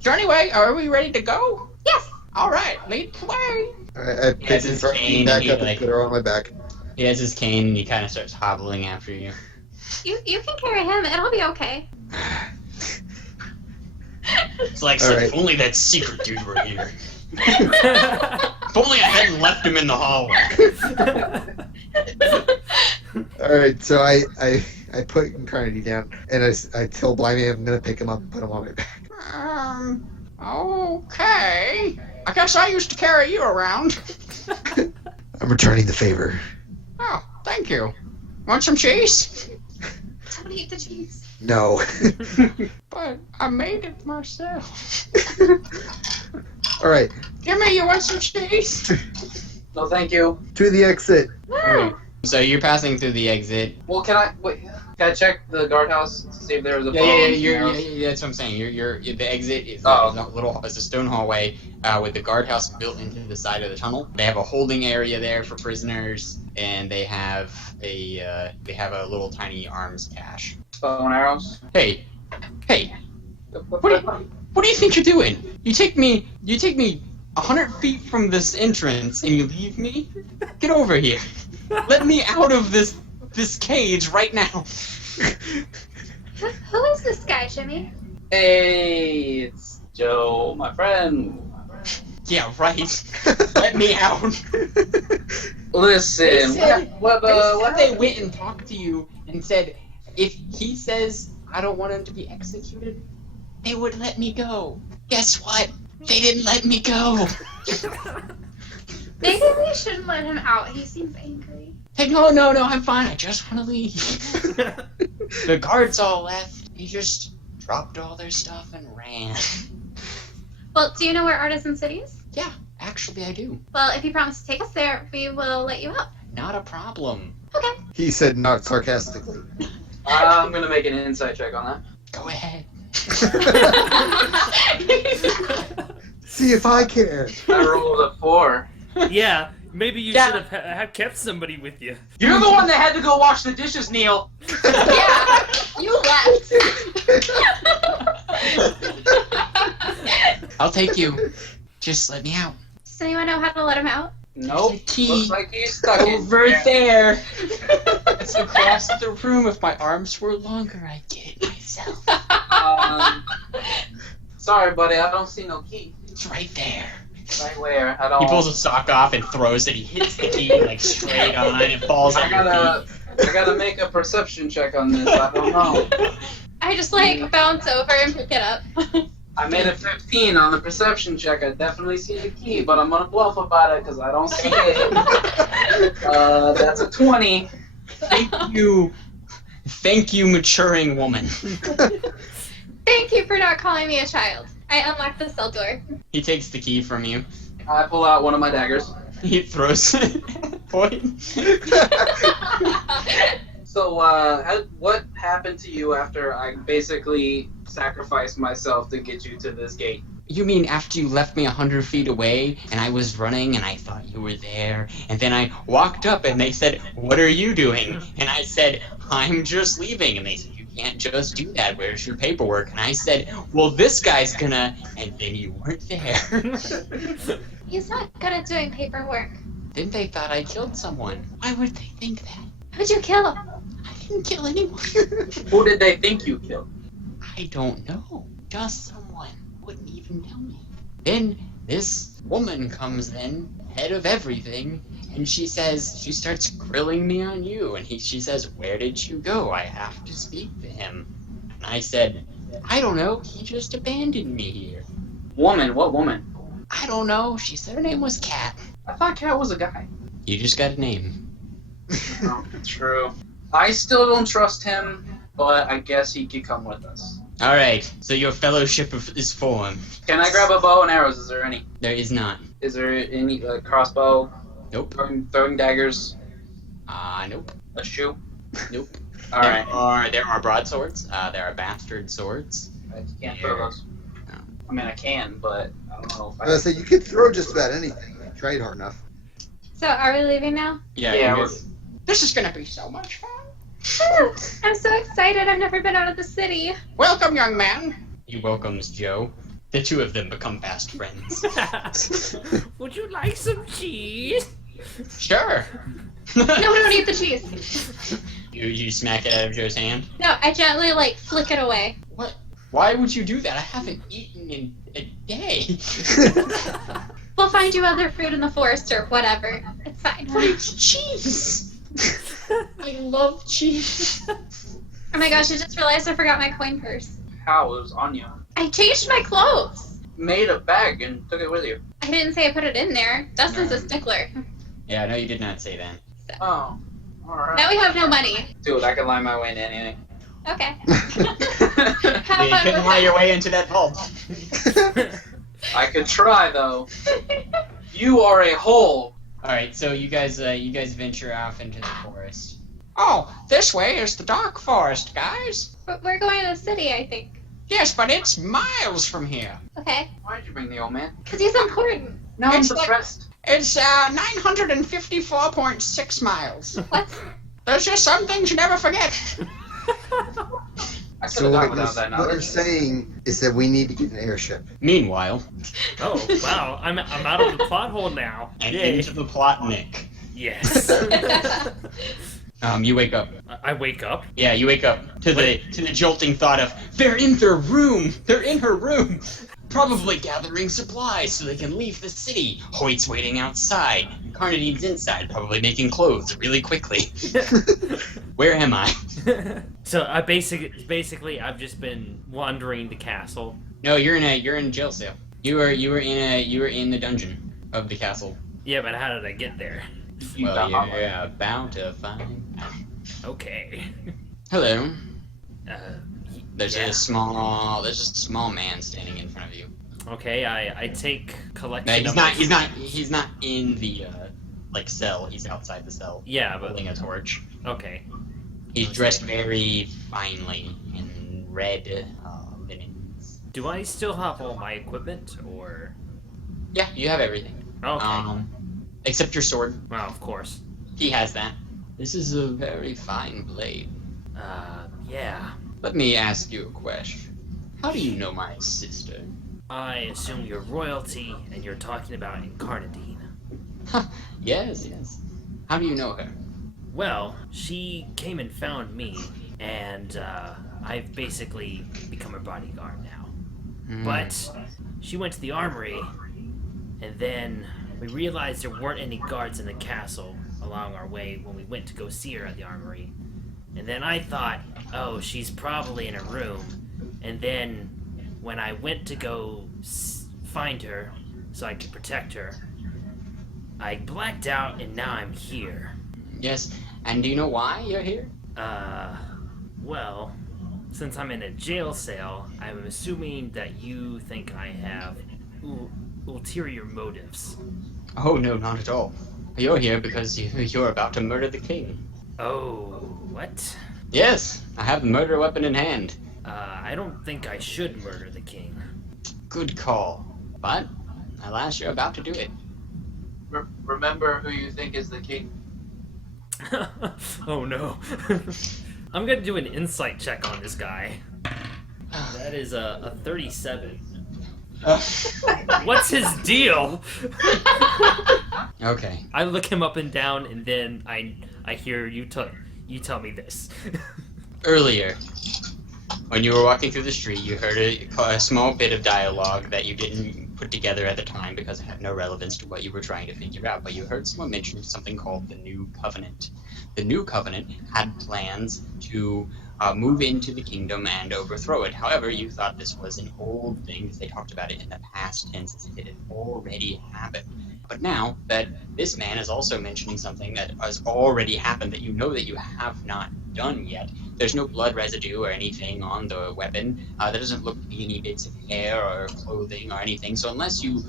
So anyway, are we ready to go? Yes. All right, lead the way. I picked Yes, her his from cane, back he, up and like- put her on my back. He has his cane and he kind of starts hobbling after you. You can carry him. It'll be okay. It's like, All so right. if only that secret dude were here. If only I hadn't left him in the hallway. Alright, so I put Incarnadine down, and I tell Blimey I'm gonna pick him up and put him on my back. Okay. I guess I used to carry you around. I'm returning the favor. Oh, thank you. Want some cheese? Don't eat the cheese. No. But I made it myself. Alright, Jimmy, you want some cheese? No, thank you. to the exit. Woo! So you're passing through the exit. Well, can I check the guardhouse to see if there was a Yeah, phone? that's what I'm saying. The exit is, Oh. it's a stone hallway with the guardhouse built into the side of the tunnel. They have a holding area there for prisoners, and they have a little tiny arms cache. Bow and arrows. Hey, what do you think you're doing? You take me 100 feet from this entrance and you leave me? Get over here. Let me out of this cage right now. Who is this guy, Jimmy? Hey, it's Joe, my friend. Yeah, right. Let me out. Listen, They said what they went and talked to you and said if he says I don't want him to be executed, they would let me go. Guess what? They didn't let me go. Maybe we shouldn't let him out. He seems angry. Hey, no, I'm fine. I just want to leave. The guards all left. They just dropped all their stuff and ran. Well, do you know where Artisan City is? Yeah, actually I do. Well, if you promise to take us there, we will let you out. Not a problem. Okay. He said not sarcastically. I'm gonna make an insight check on that. Go ahead. See if I care. I rolled a 4. Yeah, maybe you Yeah. should have kept somebody with you. You're the one that had to go wash the dishes, Neil. Yeah, you left. I'll take you. Just let me out. Does anyone know how to let him out? Nope. Key Looks like he's stuck in over there. there. It's across the room. If my arms were longer, I'd get it myself. Sorry, buddy, I don't see no key. It's right there. Right where? At all. He pulls a sock off and throws it. He hits the key like straight on. It falls I at your gotta make a perception check on this. I don't know. I just like bounce over and pick it up. I made a 15 on the perception check. I definitely see the key, but I'm gonna bluff about it because I don't see it. That's a 20. Thank you, maturing woman. Thank you for not calling me a child. I unlocked the cell door. He takes the key from you. I pull out one of my daggers. He throws it. Point. So, what happened to you after I basically sacrificed myself to get you to this gate? You mean after you left me 100 feet away, and I was running, and I thought you were there, and then I walked up, and they said, "What are you doing?" And I said, "I'm just leaving." And they said, "You can't just do that. Where's your paperwork?" And I said, "Well, this guy's gonna..." And then you weren't there. He's not good at doing paperwork. Then they thought I killed someone. Why would they think that? Who'd you kill? I didn't kill anyone. Who did they think you killed? I don't know. Just someone. Wouldn't even tell me. Then this woman comes in, head of everything, and she starts grilling me on you, and she says, "Where did you go? I have to speak to him." And I said, "I don't know, he just abandoned me here." Woman? What woman? I don't know, she said her name was Cat. I thought Cat was a guy. You just got a name. No, true. I still don't trust him, but I guess he could come with us. Alright, so your fellowship is formed. Can I grab a bow and arrows? Is there any? There is not. Is there any crossbow? Nope. Throwing daggers? Nope. A shoe? Nope. All right. There are broadswords. There are bastard swords. I can't throw those. No. I mean, I can, but I don't know if I was gonna say you could throw just about anything. You tried hard enough. So, are we leaving now? Yeah, you guys- This is gonna be so much fun. Whew, I'm so excited. I've never been out of the city. Welcome, young man. He welcomes Joe. The two of them become fast friends. Would you like some cheese? Sure. No, we don't eat the cheese. You smack it out of Joe's hand. No, I gently, flick it away. What? Why would you do that? I haven't eaten in a day. We'll find you other fruit in the forest or whatever. It's fine. But it's cheese. I love cheese. Oh my gosh, I just realized I forgot my coin purse. how it was on you. I changed my clothes. Made a bag and took it with you. I didn't say I put it in there. Dustin's a stickler. Yeah, no, you did not say that. Oh, alright. Now we have no money. Dude, I can lie my way into anything. Okay. You Have fun couldn't with lie your that. way into that vault. I could try though. You are a hole. All right, so you guys venture off into the forest. Oh, this way is the dark forest, guys. But we're going to the city, I think. Yes, but it's miles from here. Okay. Why'd you bring the old man? Because he's important. Now I'm It's like- depressed. It's 954.6 miles. What? There's just some things you never forget. I could So have what done without that you're knowledge. saying is that we need to get an airship. Meanwhile, Oh wow, I'm out of the plot hole now. and Yay. into the plot, Nick. Yes. You wake up. I wake up. Yeah, you wake up to the jolting thought of they're in their room. They're in her room, probably gathering supplies so they can leave the city. Hoyt's waiting outside. Incarnadine's inside, probably making clothes really quickly. Where am I? So I basically I've just been wandering the castle. No, you're in jail cell. You were in the dungeon of the castle. Yeah, but how did I get there? You Well, got you're about to find out. Okay. Hello. There's Yeah. just a small man standing in front of you. Okay, I take collection. No, of he's not in the cell. He's outside the cell, Yeah, but holding a torch. okay. He's dressed very finely in red linens. Do I still have all my equipment, or? Yeah, you have everything. Okay. Except your sword. Well, of course. He has that. This is a very fine blade. Yeah. Let me ask you a question. How do you know my sister? I assume you're royalty, and you're talking about Incarnadine. Yes. How do you know her? Well, she came and found me, and I've basically become her bodyguard now. But she went to the armory, and then we realized there weren't any guards in the castle along our way when we went to go see her at the armory. And then I thought, oh, she's probably in a room. And then when I went to go find her so I could protect her, I blacked out and now I'm here. Yes. And do you know why you're here? Well, since I'm in a jail cell, I'm assuming that you think I have ulterior motives. Oh no, not at all. You're here because you're about to murder the king. Oh, what? Yes, I have the murder weapon in hand. I don't think I should murder the king. Good call. But, alas, you're about to do it. Remember who you think is the king. Oh no. I'm gonna do an insight check on this guy. That is a 37. What's his deal? Okay. I look him up and down, and then I hear you tell me this. Earlier, when you were walking through the street, you heard a small bit of dialogue that you didn't put together at the time because it had no relevance to what you were trying to figure out, but you heard someone mention something called the New Covenant. The New Covenant had plans to move into the kingdom and overthrow it. However, you thought this was an old thing because they talked about it in the past tense as if it had already happened. But now that this man is also mentioning something that has already happened that you know that you have not done yet, there's no blood residue or anything on the weapon. There doesn't look to be any bits of hair or clothing or anything. So unless you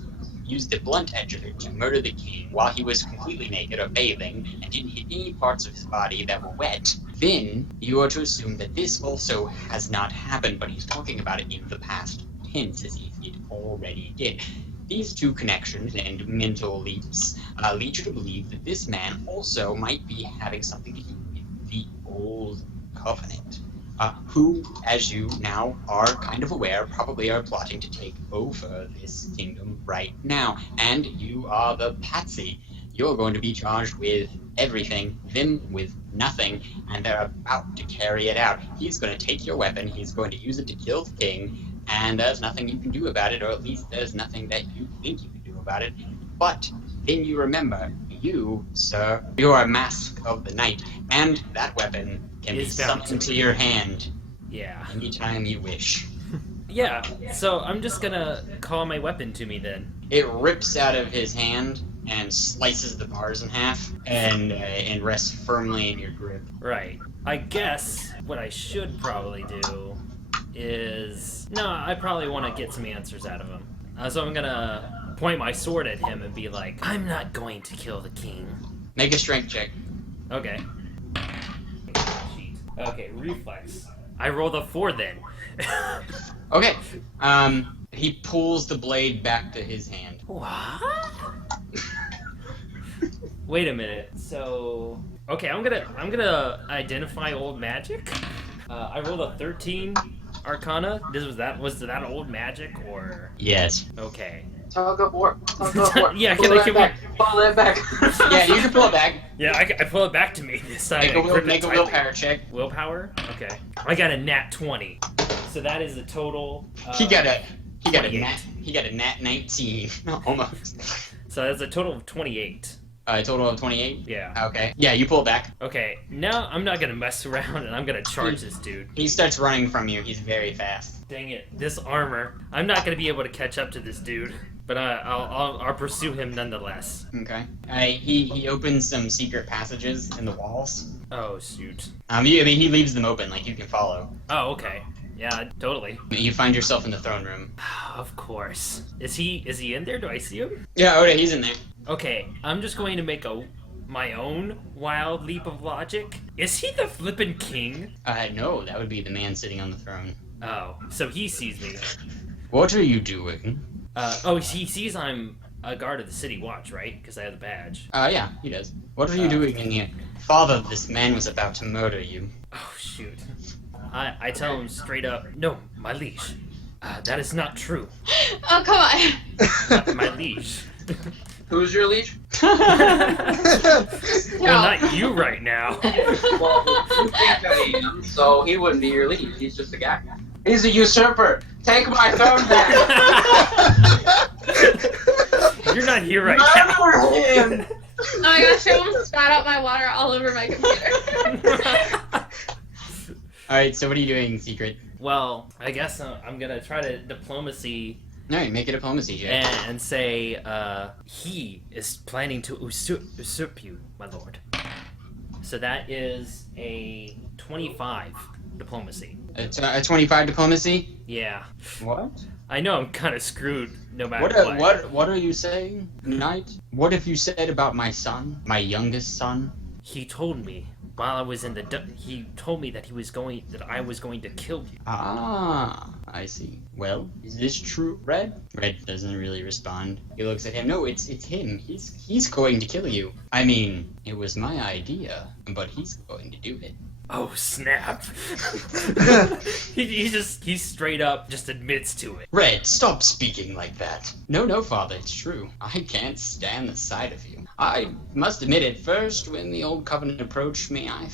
used the blunt edge of it to murder the king while he was completely naked or bathing and didn't hit any parts of his body that were wet, then you are to assume that this also has not happened, but he's talking about it in the past tense as if it already did. These two connections and mental leaps lead you to believe that this man also might be having something to do with the Old Covenant, who, as you now are kind of aware, probably are plotting to take over this kingdom right now. And you are the patsy. You're going to be charged with everything, them with nothing, and they're about to carry it out. He's going to take your weapon, he's going to use it to kill the king, and there's nothing you can do about it, or at least there's nothing that you think you can do about it. But then you remember, you, sir, you are a mask of the night, and that weapon can be It's bound summoned to to be. your hand Yeah. anytime you wish. Yeah. So I'm just gonna call my weapon to me then. It rips out of his hand and slices the bars in half, and rests firmly in your grip. Right. I guess what I should probably do is... No, I probably want to get some answers out of him. So I'm gonna point my sword at him and be like, I'm not going to kill the king. Make a strength check. Okay. Okay, reflex. I rolled a 4 then. Okay. He pulls the blade back to his hand. What? Wait a minute. So, okay, I'm gonna identify old magic. I rolled a 13 Arcana. Was that old magic or? Yes. Okay. Tug of war. Tug of war. Yeah, Pull can I that give back. Pull that back. Yeah, you can pull it back. Yeah, I pull it back to me this time. I grip it Make a tightly. willpower check. Willpower? Okay. I got a nat 20. So that is a total. He got a 28. nat 19. Almost. So that's a total of 28. A total of 28? Yeah. Okay. Yeah, you pull it back. Okay, now I'm not gonna mess around and I'm gonna charge this dude. He starts running from you. He's very fast. Dang it, this armor. I'm not gonna be able to catch up to this dude, but I'll pursue him nonetheless. Okay. He opens some secret passages in the walls. Oh, shoot. He leaves them open, like you can follow. Oh, okay. Yeah, totally. You find yourself in the throne room. Of course. Is he in there? Do I see him? Yeah, okay, he's in there. Okay, I'm just going to make my own wild leap of logic. Is he the flippin' king? No, that would be the man sitting on the throne. Oh, so he sees me. What are you doing? He sees I'm a guard of the city watch, right? Because I have the badge. Yeah, he does. What are you doing in here? Father, this man was about to murder you. Oh, shoot. I tell him straight up, no, my liege. That is not true. Oh, come on. My liege. Who's your liege? Well, not you right now. Well, you think I am, so he wouldn't be your liege. He's just a guy. He's a usurper. Take my throne back. You're not here right now. Murder him. Oh my gosh, I almost spat out my water all over my computer. Alright, so what are you doing, Secret? Well, I guess I'm gonna try to diplomacy Alright, make a diplomacy check. and say he is planning to usurp you, my lord. So that is a 25 diplomacy. A 25 diplomacy? Yeah. What? I know I'm kind of screwed no matter What are you saying, Knight? What have you said about my son? My youngest son? He told me while I was in the he told me that I was going to kill you. Ah, I see. Well, is this true, Red? Red doesn't really respond. He looks at him. No, it's him. He's going to kill you. I mean, it was my idea, but he's going to do it. Oh snap! he straight up just admits to it. Red, stop speaking like that. No, Father, it's true. I can't stand the sight of you. I must admit at first, when the Old Covenant approached me, I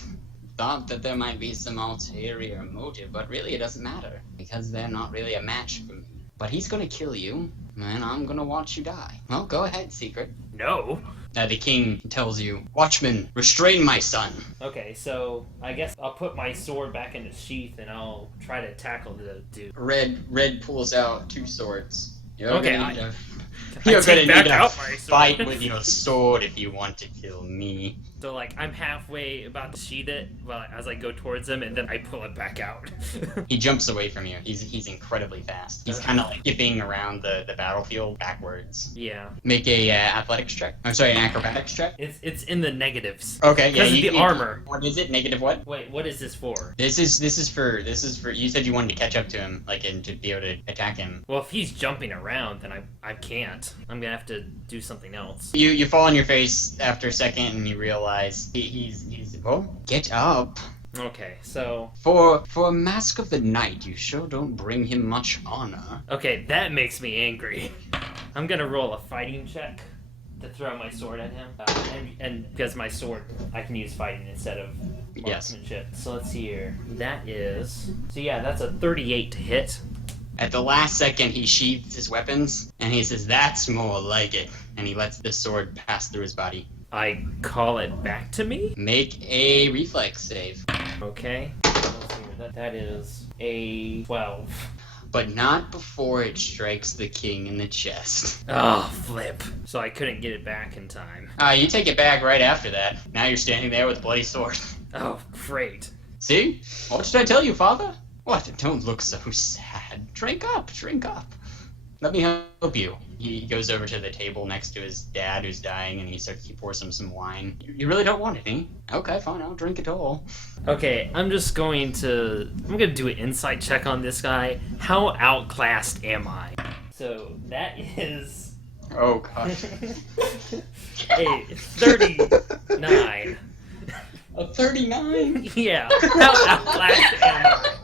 thought that there might be some ulterior motive, but really it doesn't matter, because they're not really a match for me. But he's gonna kill you, and I'm gonna watch you die. Well, go ahead, Secret. No. The king tells you, Watchman, restrain my son. Okay, so I guess I'll put my sword back in its sheath and I'll try to tackle the dude. Red pulls out 2 swords. You're Okay, gonna need I you're gonna take back need to out my sword. fight with your sword if you want to kill me. So like I'm halfway about to sheath it, well, as I go towards him, and then I pull it back out. He jumps away from you. He's incredibly fast. He's kind of like skipping around the battlefield backwards. Yeah, Make a athletics check. I'm sorry, an acrobatics check. it's in the negatives. Okay, yeah. Because of the armor. What is it? Negative what? Wait, what is this for? This is for. You said you wanted to catch up to him, like, and to be able to attack him. Well, if he's jumping around, then I can't. I'm gonna have to do something else. You fall on your face after a second, and you realize he's. Oh, get up. Okay, so For a Mask of the Night, you sure don't bring him much honor. okay, that makes me angry. I'm gonna roll a fighting check to throw my sword at him, and because my sword, I can use fighting instead of Yes. marksmanship. So let's see here. That's a 38 to hit. At the last second, he sheathes his weapons, and he says, "That's more like it." And he lets the sword pass through his body. I call it back to me. Make a reflex save. Okay. Let's see here. That is a 12. But not before it strikes the king in the chest. Oh, flip. So I couldn't get it back in time. You take it back right after that. Now you're standing there with a bloody sword. Oh, great. See? What did I tell you, father? What? Don't look so sad. Drink up, drink up. Let me help you. He goes over to the table next to his dad who's dying, and he pours him some wine. You really don't want any? Okay, fine, I'll drink it all. Okay, I'm gonna do an insight check on this guy. How outclassed am I? So that is Oh, God. a 39. A 39? Yeah, how outclassed am I?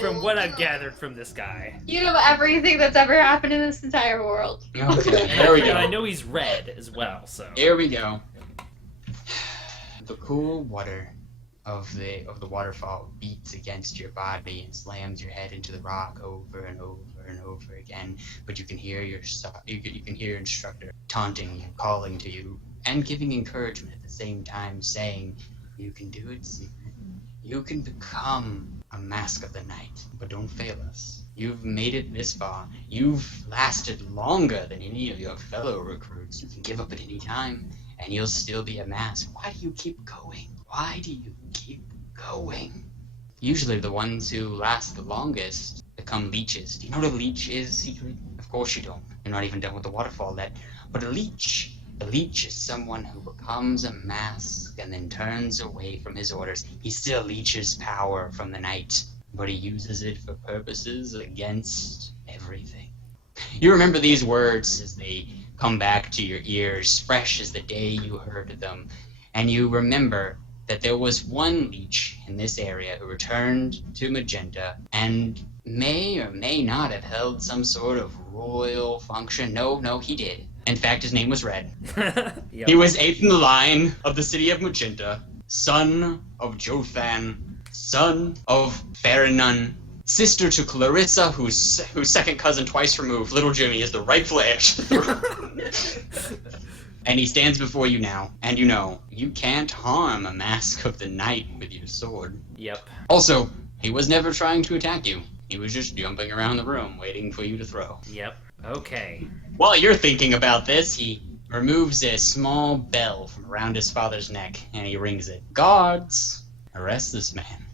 From what I've gathered from this guy. You know everything that's ever happened in this entire world. Okay, there we And I go. know he's red as well, so. Here we go. The cool water of the waterfall beats against your body and slams your head into the rock over and over and over again. But you can hear your instructor taunting you, calling to you, and giving encouragement at the same time, saying, "You can do it, Secret. You can become a Mask of the Night, but don't fail us. You've made it this far. You've lasted longer than any of your fellow recruits. You can give up at any time, and you'll still be a mask. Why do you keep going? Why do you keep going?" Usually the ones who last the longest become leeches. Do you know what a leech is, Secret? Of course you don't. You're not even done with the waterfall yet. But a leech is someone who becomes a mask and then turns away from his orders. He still leeches power from the night, but he uses it for purposes against everything. You remember these words as they come back to your ears, fresh as the day you heard them, and you remember that there was one leech in this area who returned to Magenta and may or may not have held some sort of royal function. No, he did. In fact, his name was Red. Yep. He was 8th in the line of the city of Magenta, son of Jothan, son of Farinun, sister to Clarissa, whose second cousin twice removed. Little Jimmy is the rightful heir. And he stands before you now, and you know, you can't harm a Mask of the Night with your sword. Yep. Also, he was never trying to attack you. He was just jumping around the room, waiting for you to throw. Yep. Okay. While you're thinking about this, he removes a small bell from around his father's neck, and he rings it. Guards, arrest this man.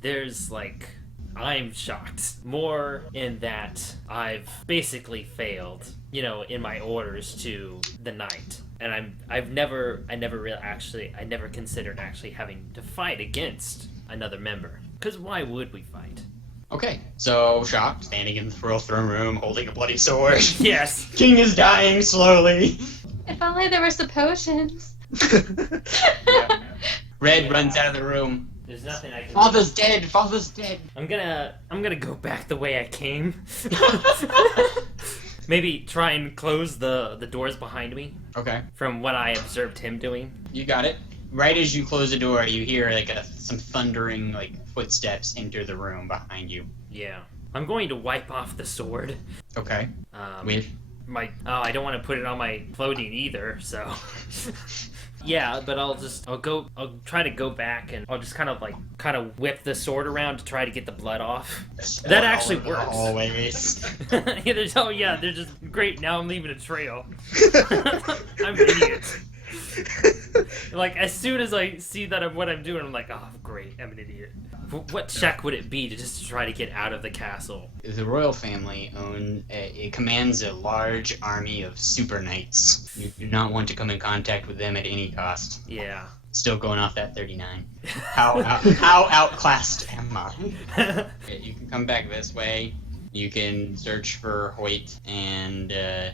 There's like I'm shocked. More in that I've basically failed, in my orders to the knight. And I never considered actually having to fight against another member. Because why would we fight? Okay, so shocked, standing in the throne room, holding a bloody sword. Yes. King is dying slowly. If only there were some potions. Red runs out of the room. There's nothing I can Father's dead. Father's dead. I'm gonna go back the way I came. Maybe try and close the doors behind me. Okay, From what I observed him doing. you got it. Right as you close the door, you hear like some thundering footsteps enter the room behind you. Yeah. I'm going to wipe off the sword. Okay. With I don't want to put it on my clothing either, so. Yeah, but I'll try to go back and I'll just kind of whip the sword around to try to get the blood off. That actually works. Always. Yeah, they're just great. Now I'm leaving a trail. I'm an idiot. Like, as soon as I see that what I'm doing, I'm like, oh, great, I'm an idiot. What check would it be to just try to get out of the castle? The royal family it commands a large army of super knights. You do not want to come in contact with them at any cost. Yeah. Still going off that 39. How outclassed am I? You can come back this way. You can search for Hoyt and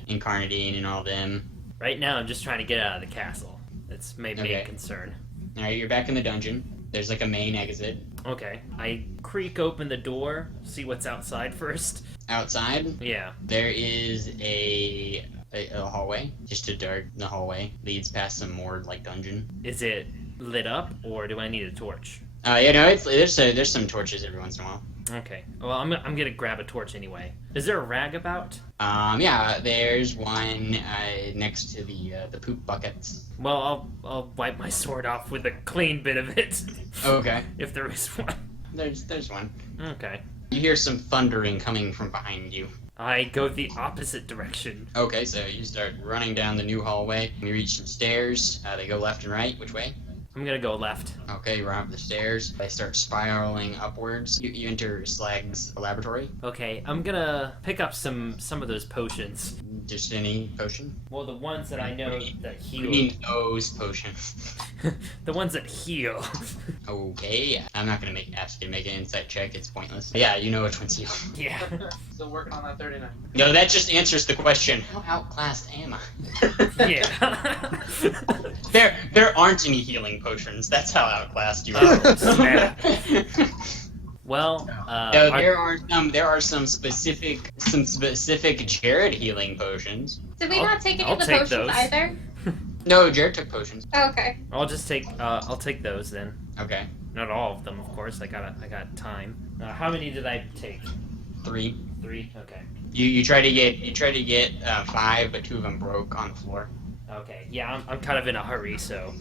Incarnadine and all them. Right now, I'm just trying to get out of the castle. It's made me Okay. a concern. Alright, you're back in the dungeon. There's a main exit. Okay. I creak open the door, see what's outside first. Outside, Yeah. there is a hallway. Just a dark the hallway. Leads past some more dungeon. Is it lit up, or do I need a torch? There's some torches every once in a while. Okay. Well, I'm gonna grab a torch anyway. Is there a rag about? Yeah, there's one next to the poop buckets. Well, I'll wipe my sword off with a clean bit of it. Okay. If there is one. There's one. Okay. You hear some thundering coming from behind you. I go the opposite direction. Okay, so you start running down the new hallway. You reach some stairs. They go left and right. Which way? I'm gonna go left. Okay, you run up the stairs. They start spiraling upwards. You enter Slag's laboratory. Okay, I'm gonna pick up some of those potions. Just any potion? Well, the ones that I know that What do heal. you mean those potions? The ones that heal. Okay, I'm not gonna ask you to make an insight check. It's pointless. Yeah, you know which ones heal. Yeah. Still working on that 39. No, that just answers the question. How outclassed am I? Yeah. There aren't any healing potions. That's how outclassed you are. Oh, snap. Well, No, there are some specific Jared healing potions. Did we not take any I'll of the take potions those. either? No, Jared took potions. Oh, okay. I'll take those then. Okay, Not all of them, of course. I got time. How many did I take? 3. 3. Okay. You try to get 5, but 2 of them broke on the floor. Okay. Yeah, I'm kind of in a hurry, so.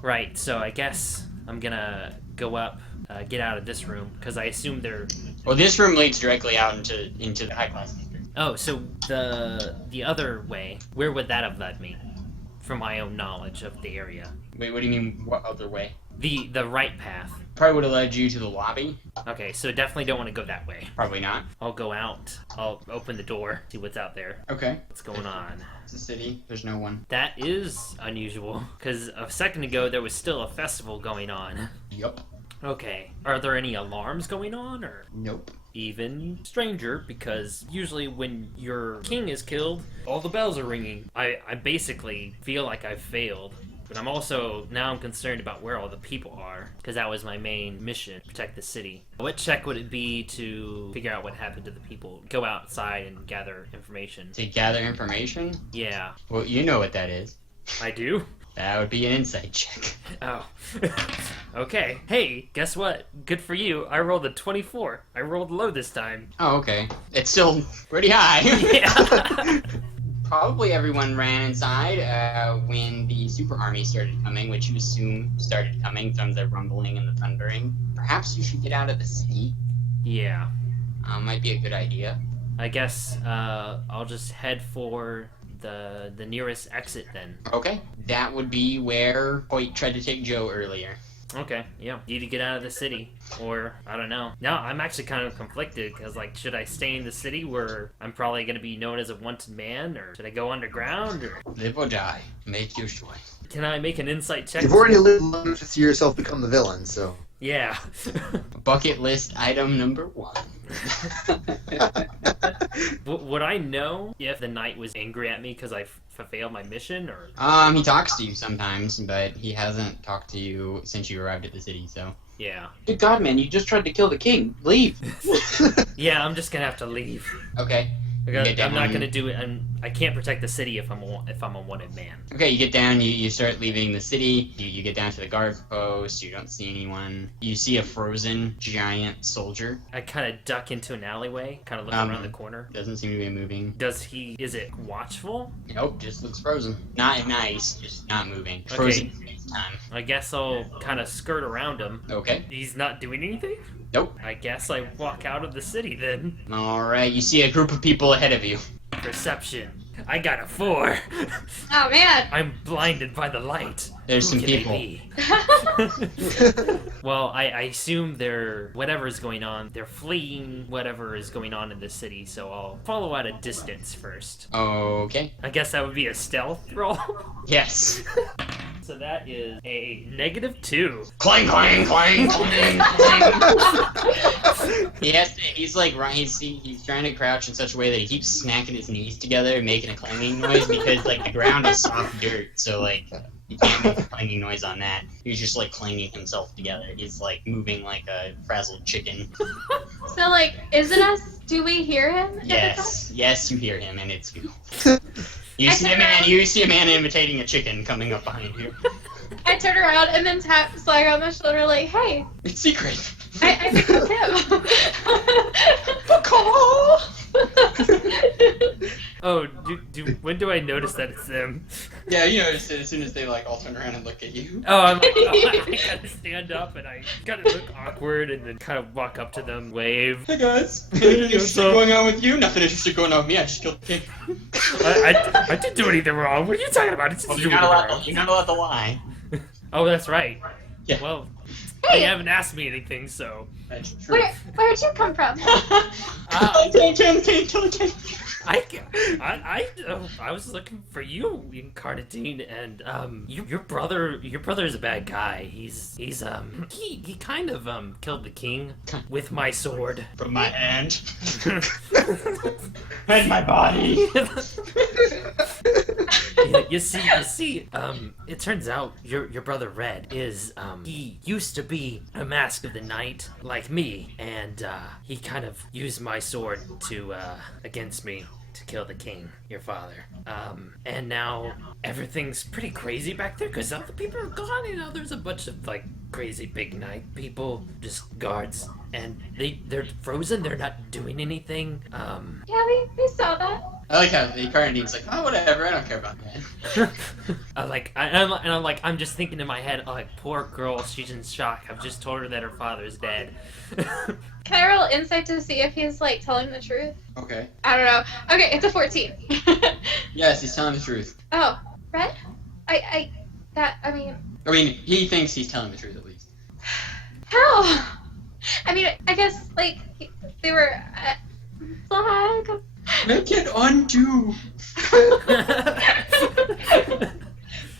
Right. So I guess I'm gonna go up, get out of this room, because I assume they're. Well, this room leads directly out into the high class district. Oh, so the other way. Where would that have led me? From my own knowledge of the area. Wait, what do you mean? What other way? The right path. Probably would have led you to the lobby. Okay, so definitely don't want to go that way. Probably not. I'll go out. I'll open the door, see what's out there. Okay. What's going on? It's a city. There's no one. That is unusual, because a second ago there was still a festival going on. Yup. Okay, are there any alarms going on, or Nope. even stranger, because usually when your king is killed, all the bells are ringing. I basically feel like I've failed. But I'm concerned about where all the people are, because that was my main mission, protect the city. What check would it be to figure out what happened to the people? Go outside and gather information. To gather information? Yeah, Well, you know what that is. I do? That would be an insight check. Oh. Okay. Hey, guess what? Good for you. I rolled a 24. I rolled low this time. Oh, okay. It's still pretty high. Yeah. Probably everyone ran inside when the super army started coming, which you assume started coming from the rumbling and the thundering. Perhaps you should get out of the city. Yeah. Might be a good idea. I guess I'll just head for the nearest exit then. Okay. That would be where Hoyt tried to take Joe earlier. Okay, yeah. Need to get out of the city, or I don't know. No, I'm actually kind of conflicted because, like, should I stay in the city where I'm probably going to be known as a wanted man, or should I go underground, or Live or die. Make your choice. can I make an insight check? You've already lived long enough to see yourself become the villain, so. Yeah. Bucket list item number 1. Would I know if the knight was angry at me because I failed my mission, or? He talks to you sometimes, but he hasn't talked to you since you arrived at the city, so. Yeah. Good God, man! You just tried to kill the king. Leave. Yeah, I'm just gonna have to leave. Okay. Because You get I'm not down. gonna do it. I can't protect the city if I'm a wanted man. Okay, you get down, you start leaving the city, you get down to the guard post, you don't see anyone. You see a frozen giant soldier. I kind of duck into an alleyway, kind of look around the corner. Doesn't seem to be moving. Is it watchful? Nope, just looks frozen. Not nice, just not moving. Frozen space time. I guess I'll kind of skirt around him. Okay. He's not doing anything? Nope. I guess I walk out of the city then. Alright, you see a group of people ahead of you. Perception. I got a 4. Oh man. I'm blinded by the light. There's Who some can people. they be? Well, I assume whatever is going on, they're fleeing whatever is going on in the city, so I'll follow at a distance first. Okay. I guess that would be a stealth roll. Yes. So that is a -2. Clang, clang, clang, clang, clang. He's like, right, he's trying to crouch in such a way that he keeps smacking his knees together, making a clanging noise because, like, the ground is soft dirt, so, like, you can't make a clanging noise on that. He's just, like, clanging himself together. He's, like, moving like a frazzled chicken. So like, is it us? Do we hear him? Yes, you hear him, and it's you. I turn around. You see a man imitating a chicken coming up behind you. I turn around and then tap Slag on the shoulder like, hey, It's secret. I think it's him. Oh, when do I notice that it's them? Yeah, you notice it as soon as they, like, all turn around and look at you. Oh, I'm like, I gotta stand up and I gotta look awkward and then kind of walk up to them, wave. Hey guys, anything interesting going on with you? Nothing interesting going on with me. I just killed the king. I didn't do anything wrong. What are you talking about? I didn't do You're anything not wrong. allowed to lie. Oh, that's right. Yeah. Well, Hey. they haven't asked me anything, so. That's true. Where'd you come from? Kill the king. I was looking for you, Incarnadine, and your brother is a bad guy. He kind of killed the king with my sword. From my hand. And my body. You see, it turns out your brother Red is, he used to be a mask of the night like me, and he kind of used my sword to against me to kill the king, your father. And now everything's pretty crazy back there because all the people are gone. You know, there's a bunch of like crazy big night people, just guards, and they're frozen. They're not doing anything. Yeah, we saw that. I like how the Incarnadine's like, oh, whatever, I don't care about that. I'm just thinking in my head, like, poor girl, she's in shock. I've just told her that her father's dead. Can I roll insight to see if he's like telling the truth? Okay. I don't know. Okay, it's a 14. Yes, he's telling the truth. Oh, Red? I mean, he thinks he's telling the truth at least. how? I mean, I guess like they were Slag. Make it undo.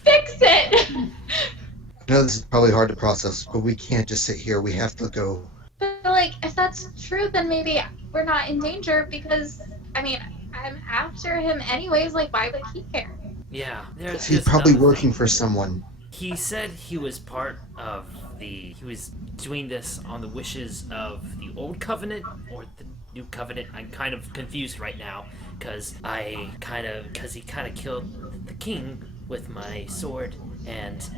Fix it. I know this is probably hard to process, but we can't just sit here. We have to go. But like, if that's true, then maybe we're not in danger because I mean, I'm after him anyways. Like, why would he care? Yeah, He's probably working for someone. He said he was part of he was doing this on the wishes of the Old Covenant or the New Covenant. I'm kind of confused right now because he kind of killed the king with my sword, and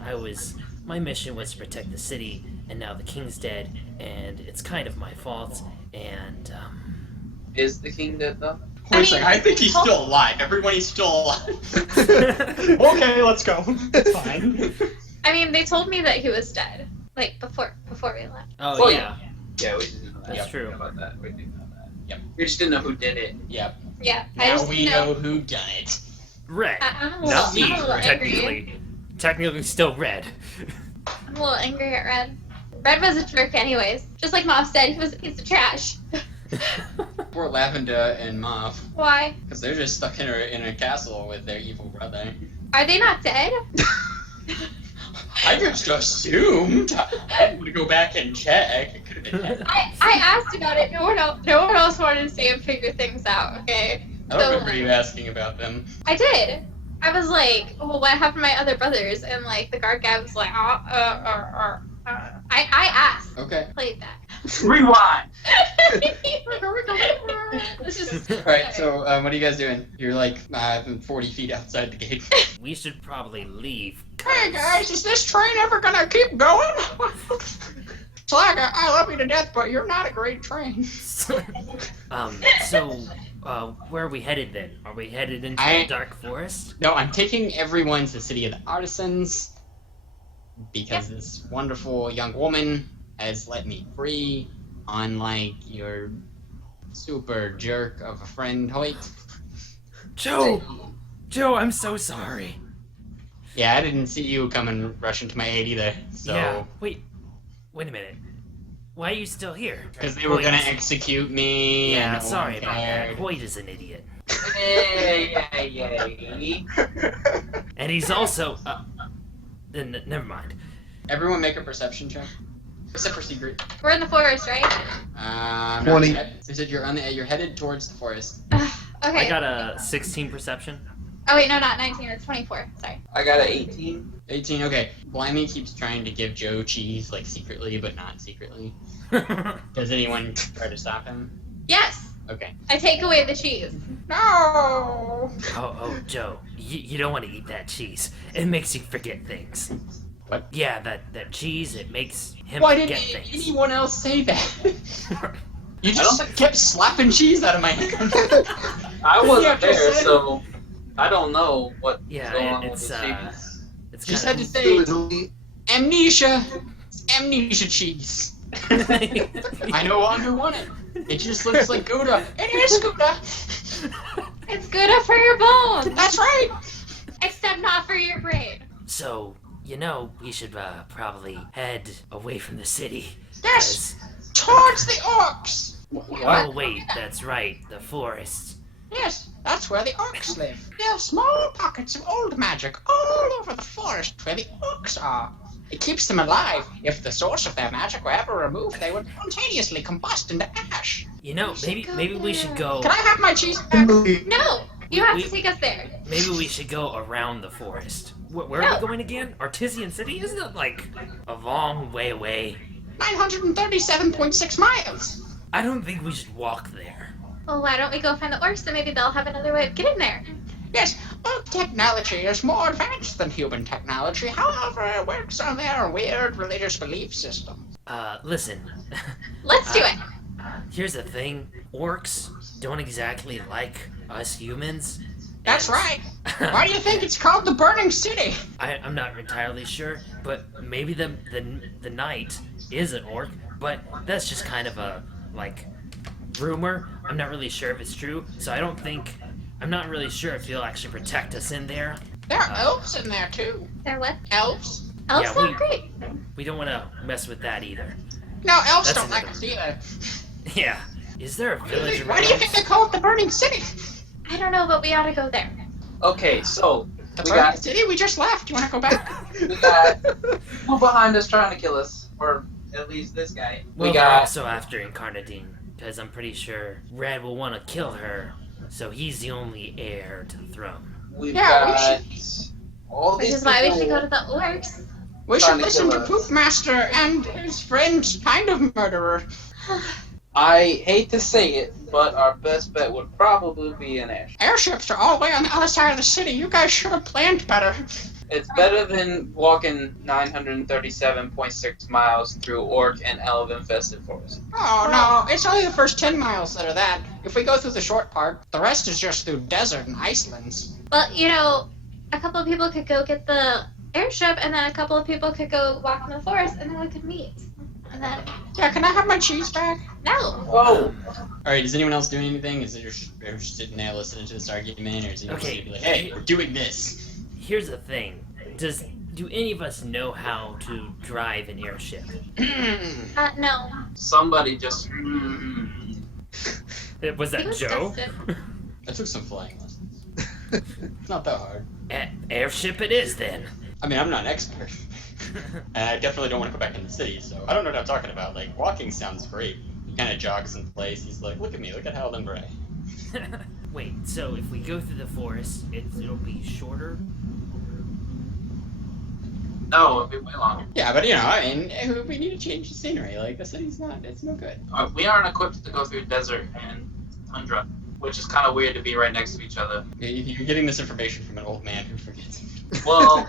my mission was to protect the city, and now the king's dead, and it's kind of my fault, and Is the king dead though? Wait a second, I think he's still alive. Everyone, he's still alive. Okay, let's go. It's fine. I mean, they told me that he was dead, like before we left. oh Well, yeah, Yeah, we didn't know that. that's true. About that. We didn't know that. Yep. We just didn't know who did it. Yep. Yeah, I Now just we know who done it. Red, I'm a not little me, angry. technically still Red. I'm a little angry at Red. Red was a jerk anyways. Just like Mom said, he was a piece of trash. Poor Lavender and Moth, Why? because they're just stuck in a castle with their evil brother. Are they not dead? I just assumed. I didn't want to go back and check. It could have been him. I asked about it. No one else wanted to stay and figure things out, okay? I don't remember you asking about them. I did. I was like, well, what happened to my other brothers? And like the guard guy was like, I asked. Okay. Played that. Rewind. This is Alright, so what are you guys doing? You're like 40 feet outside the gate. We should probably leave. Hey guys, is this train ever gonna keep going? Slag, I love you to death, but you're not a great train. So, where are we headed then? Are we headed into the dark forest? No, I'm taking everyone to the city of the artisans because this wonderful young woman has let me free, unlike your super jerk of a friend, Hoyt. Joe, I'm so sorry. Yeah, I didn't see you come and rush into my aid either, so... Yeah, wait a minute. Why are you still here? Because they were gonna execute me. Yeah, and no sorry one about that. cared. Hoyt is an idiot. Yay. And he's also, never mind. Everyone make a perception check. Except for Secret. We're in the forest, right? 20. They said you're headed towards the forest. Okay. I got a 16 perception. Oh wait, no, not 19. It's 24. Sorry. I got an 18. 18, okay. Blimey keeps trying to give Joe cheese, like, secretly, but not secretly. Does anyone try to stop him? Yes. Okay. I take away the cheese. No! Oh, Joe, you don't want to eat that cheese. It makes you forget things. What? Yeah, that cheese, it makes him Why forget didn't things. anyone else say that? You just kept slapping cheese out of my hand. I Yeah, wasn't just there, said- so I don't know what's Yeah, going on with it's the cheese. it's Just kind had to of... say Literally, amnesia. It's amnesia cheese. I no longer want it. It just looks like Gouda. It is Gouda. It's good for your bones, That's right. except not for your brain. So, we should probably head away from the city. Yes. Towards the orcs. Oh, wait, that's right, the forest. Yes, that's where the orcs live. There are small pockets of old magic all over the forest where the orcs are. It keeps them alive. If the source of their magic were ever removed, they would spontaneously combust into ash. Maybe we should go... Can I have my cheese back? No, you have to take us there. Maybe we should go around the forest. Where are we going again? Artisan City? Isn't it, like, a long way away? 937.6 miles. I don't think we should walk there. Well, why don't we go find the orcs and maybe they'll have another way of getting there? Yes, orc technology is more advanced than human technology. However, it works on their weird religious belief system. Listen. Let's do it. Here's the thing. Orcs don't exactly like us humans. That's right. Why do you think it's called the Burning City? I'm not entirely sure, but maybe the knight is an orc, but that's just kind of a, like, rumor. I'm not really sure if it's true, so I'm not really sure if he'll actually protect us in there. There are elves in there too. They're what? Elves? Elves Yeah, sound great. We don't want to mess with that either. No, elves That's don't like another- us either. Yeah. Is there a village Why around? do you think they call it the Burning City? I don't know, but we ought to go there. Okay, so The we Burning got City? We just left. You want to go back? people behind us trying to kill us, or at least this guy. Well, We they're got also after Incarnadine, because I'm pretty sure Red will want to kill her, so he's the only heir to the throne. we've Yeah, we got all Which these is why we people- should go to the orcs. We Trying should to listen kill to us. Poop Master and his friend, kind of murderer. I hate to say it, but our best bet would probably be an airship. Airships are all the way on the other side of the city. You guys should have planned better. It's better than walking 937.6 miles through orc and elf infested forest. Oh, no. It's only the first 10 miles that are that. If we go through the short part, the rest is just through desert and icelands. Well, a couple of people could go get the airship, and then a couple of people could go walk in the forest, and then we could meet. And then, Yeah, can I have my cheese back? no. Oh, Alright, is anyone else doing anything? Is it just sitting there listening to this argument, or is anyone Okay. gonna be like, hey, we're doing this? Here's the thing. Does Do any of us know how to drive an airship? No. Somebody just. Was He that was Joe? tested. I took some flying lessons. It's not that hard. Airship it is then. I mean, I'm not an expert. And I definitely don't want to go back in the city, so I don't know what I'm talking about. Like, walking sounds great. He kind of jogs in place. He's like, look at me, look at how limber I am. Wait, so if we go through the forest, it'll be shorter? No, it'll be way longer. Yeah, but you know, I mean, we need to change the scenery. Like, the city's it's no good. We aren't equipped to go through desert and tundra, which is kind of weird to be right next to each other. You're getting this information from an old man who forgets. Well,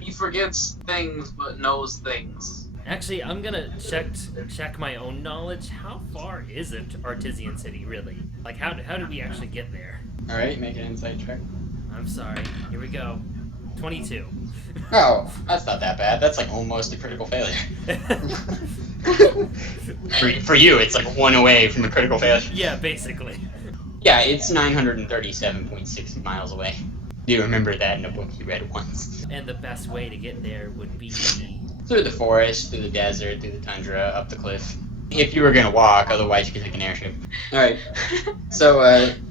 he forgets things but knows things. Actually, I'm gonna check my own knowledge. How far is it to Artisan City, really? Like, how do we actually get there? Alright, make an insight check. I'm sorry. Here we go. 22. Oh, that's not that bad. That's like almost a critical failure. For you, it's like one away from a critical failure. Yeah, basically. Yeah, it's 937.6 miles away. Do you remember that in a book you read once? And the best way to get there would be... Through the forest, through the desert, through the tundra, up the cliff. If you were gonna walk, otherwise you could take an airship. Alright, so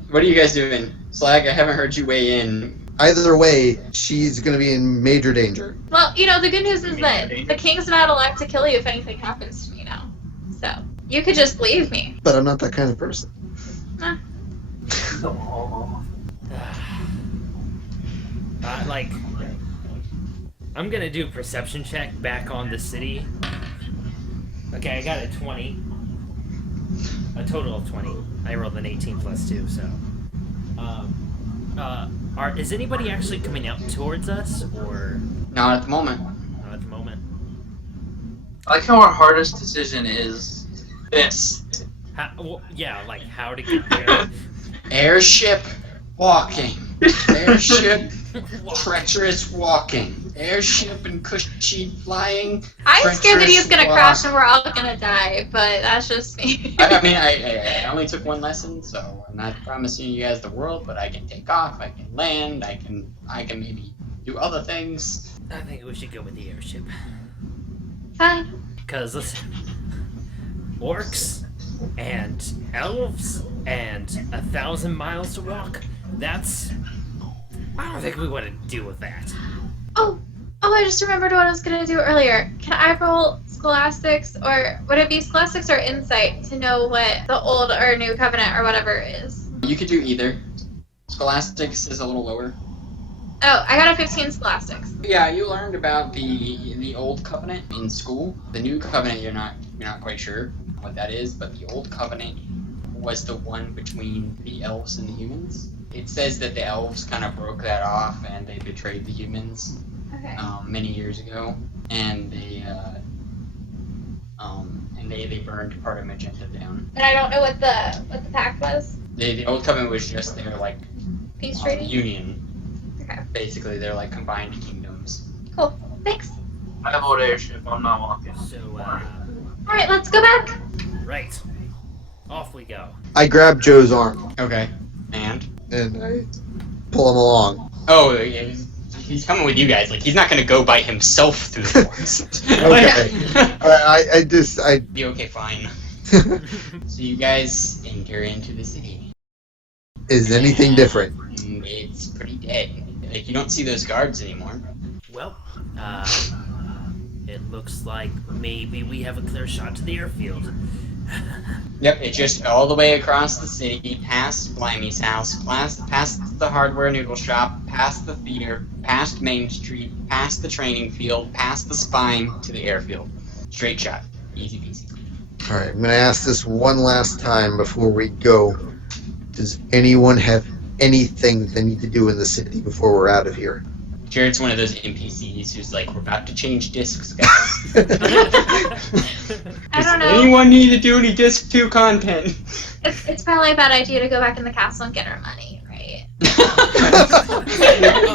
what are you guys doing? Slag, I haven't heard you weigh in. Either way, she's gonna be in major danger. Well, you know, the good news is that the king's not allowed to kill you if anything happens to me now. So, you could just leave me. But I'm not that kind of person. I'm gonna do a perception check back on the city. Okay, I got a 20. A total of 20. I rolled an 18 plus 2, so. Is anybody actually coming out towards us, or? Not at the moment. Not at the moment. I like how our hardest decision is this. How to get there. Airship, walking. Airship, treacherous walking. Airship and cushy flying. I'm scared that he's gonna walk. crash and we're all gonna die, but that's just me. I mean, I only took one lesson, so I'm not promising you guys the world, but I can take off, I can land, I can maybe do other things. I think we should go with the airship. Fine. Because, listen, orcs and elves and 1,000 miles to walk, I don't think we want to deal with that. Oh, I just remembered what I was gonna do earlier. Can I roll scholastics, or would it be scholastics or insight to know what the old or new covenant or whatever is? You could do either. Scholastics is a little lower. Oh, I got a 15 scholastics. Yeah, you learned about the old covenant in school. The new covenant, you're not quite sure what that is, but the old covenant was the one between the elves and the humans. It says that the elves kind of broke that off and they betrayed the humans. Okay. Many years ago, and they burned part of Magenta down. And I don't know what the pact was. The old covenant was just their like Peace treaty. union. Okay. Basically, they're like combined kingdoms. Cool. Thanks. I have old airship. I'm not walking. So, All right, let's go back. right. Off we go. I grab Joe's arm Okay. And and I pull him along. oh, yeah, he's coming with you guys. Like he's not gonna go by himself through the forest. Okay. I Be okay, fine. So you guys enter into the city. Is anything different? And it's pretty dead. Like you don't see those guards anymore. Well, it looks like maybe we have a clear shot to the airfield. Yep, it's just all the way across the city, past Blimey's house, past the hardware noodle shop, past the theater, past Main Street, past the training field, past the spine, to the airfield. Straight shot. Easy peasy. Alright, I'm gonna ask this one last time before we go. Does anyone have anything they need to do in the city before we're out of here? Jared's one of those NPCs who's like, we're about to change discs, guys. I don't know. Anyone need to do any disc 2 content? It's probably a bad idea to go back in the castle and get our money, right?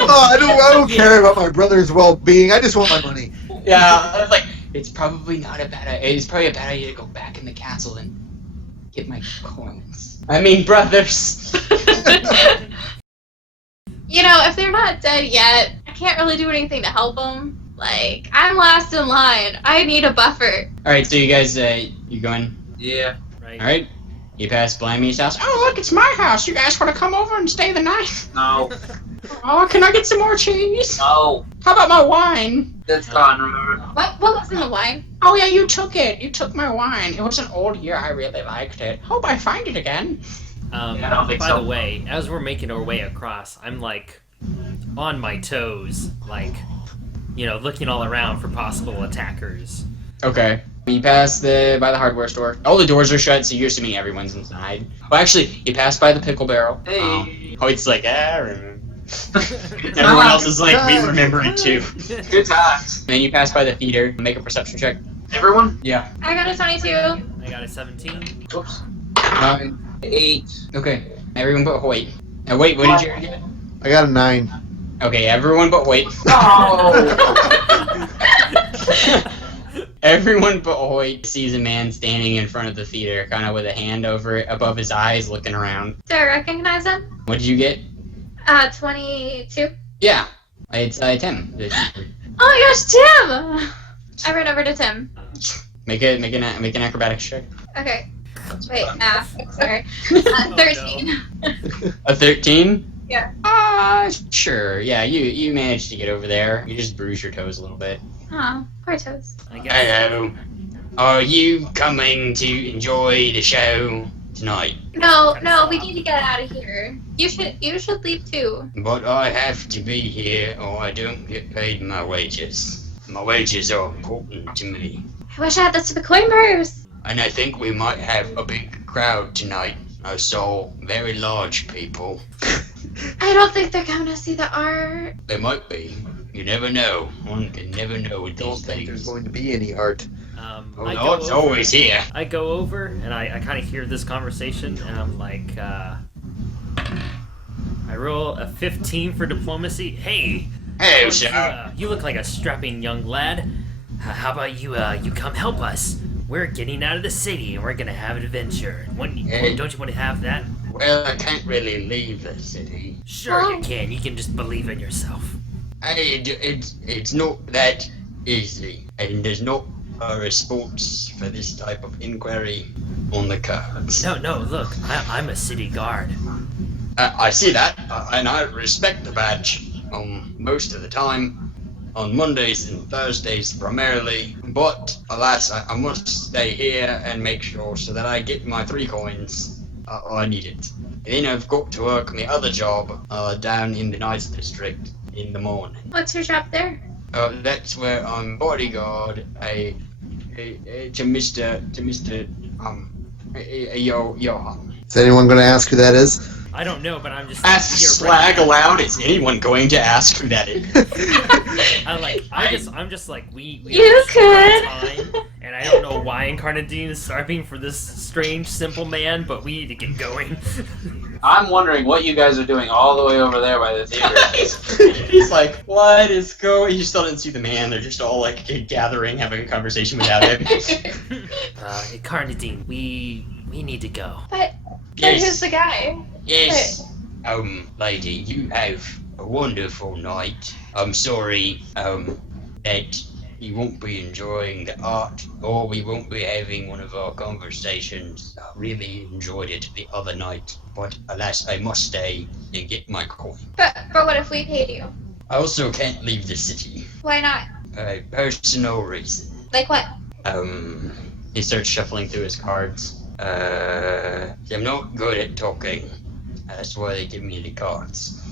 Oh, I don't care about my brother's well-being. I just want my money. Yeah, I was like, it's probably not a bad idea. It's probably a bad idea to go back in the castle and get my coins. I mean, brothers. You know, if they're not dead yet, I can't really do anything to help them. Like, I'm last in line. I need a buffer. Alright, so you guys, you going? Yeah. Right. Alright. You pass Blamey's house. Oh, look, it's my house. You guys want to come over and stay the night? No. Oh, can I get some more cheese? No. How about my wine? That's gone, remember? What was in the wine? Oh, yeah, you took it. You took my wine. It was an old year. I really liked it. Hope I find it again. Yeah, I don't think by so. the way, as we're making our way across, I'm like on my toes, like, you know, looking all around for possible attackers. Okay. You pass by the hardware store. All the doors are shut, so you're assuming everyone's inside. Well, actually, you pass by the pickle barrel. Hey. It's like, I remember. Everyone else is like, we remember it too. Good times. Then you pass by the theater. Make a perception check. Everyone? Yeah. I got a 22. I got a 17. Oops. 9. 8. Okay. Everyone but Hoyt. Now, wait, what did you get? I got a 9. Okay, everyone but Hoyt. Oh! Everyone but Hoyt sees a man standing in front of the theater, kind of with a hand above his eyes, looking around. Do I recognize him? What did you get? 22. Yeah, it's Tim. Oh my gosh, Tim! I ran over to Tim. Make an acrobatics check. Okay. Wait, sorry. 13. A 13? Yeah. Sure. Yeah, you managed to get over there. You just bruised your toes a little bit. Oh, poor toes. I guess. Hello. Are you coming to enjoy the show tonight? No, we need to get out of here. You should leave too. But I have to be here or I don't get paid my wages. My wages are important to me. I wish I had the stupid coin purse. And I think we might have a big crowd tonight. I saw very large people. I don't think they're coming to see the art. They might be. You never know. One can never know with Don't these think there's things. going to be any art. Oh, I no, go it's over- always here. I go over and I kind of hear this conversation and I'm like, I roll a 15 for diplomacy. Hey, Hey, sir. you look like a strapping young lad. How about you come help us? We're getting out of the city and we're gonna have an adventure. Hey. Don't you want to have that? Well, I can't really leave the city. Sure you Oh. can. You can just believe in yourself. It's not that easy, and there's not a response for this type of inquiry on the cards. No, look, I'm a city guard. I see that, and I respect the badge. Most of the time, on Mondays and Thursdays primarily, but alas, I must stay here and make sure so that I get my 3 coins. I need it. And then I've got to work my other job down in the Knights District in the morning. What's your job there? That's where I'm bodyguard to Mr. Johan. Is anyone going to ask who that is? I don't know, but I'm just Ask you're Slag right. aloud. Is anyone going to ask who that is? I'm just like we You have so could. little time, and I don't know why Incarnadine is starving for this strange simple man, but we need to get going. I'm wondering what you guys are doing all the way over there by the theater. He's like, what is going? You still didn't see the man. They're just all like gathering, having a conversation without him. Incarnadine, we need to go. But Yes. who's the guy? Yes, lady, you have a wonderful night. I'm sorry, that you won't be enjoying the art, or we won't be having one of our conversations. I really enjoyed it the other night, but alas, I must stay and get my coin. But what if we paid you? I also can't leave the city. Why not? Personal reason. Like what? He starts shuffling through his cards. I'm not good at talking. That's why they give me the cards.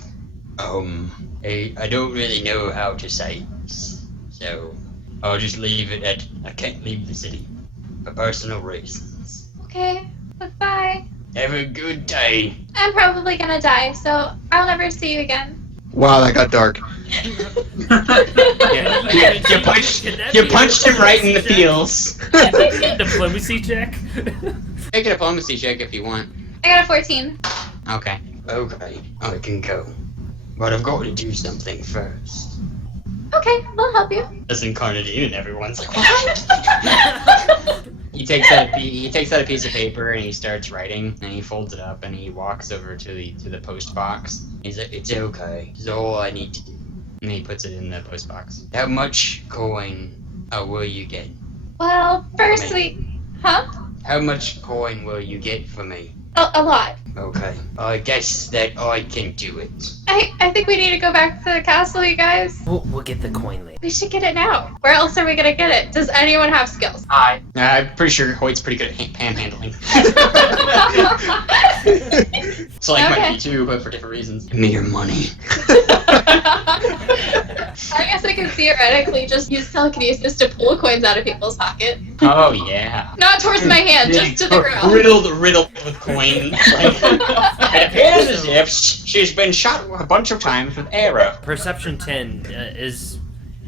I don't really know how to say this, so I'll just leave it at I can't leave the city for personal reasons. Okay, goodbye. Have a good day. I'm probably gonna die, so I'll never see you again. Wow, that got dark. You punched him right in the feels. Diplomacy check. Make a diplomacy check if you want. I got a 14. Okay, I can go. But I've got to do something first. Okay, we'll help you. As Incarnadine, and everyone's like, what? He takes out a piece of paper and he starts writing, and he folds it up and he walks over to the post box. He's like, it's okay. It's all I need to do. And he puts it in the post box. How much coin will you get? Well, first we... Huh? How much coin will you get for me? A lot. Okay. I guess that I can do it. I think we need to go back to the castle, you guys. We'll get the coin later. We should get it now. Where else are we gonna get it? Does anyone have skills? I'm pretty sure Hoyt's pretty good at panhandling. So like Okay. might be too, but for different reasons. Give me your money. I guess I can theoretically just use telekinesis to pull coins out of people's pocket. Oh yeah. Not towards my hand, just to the ground. Riddled with coin. Like, it appears as if she's been shot a bunch of times with arrow. Perception 10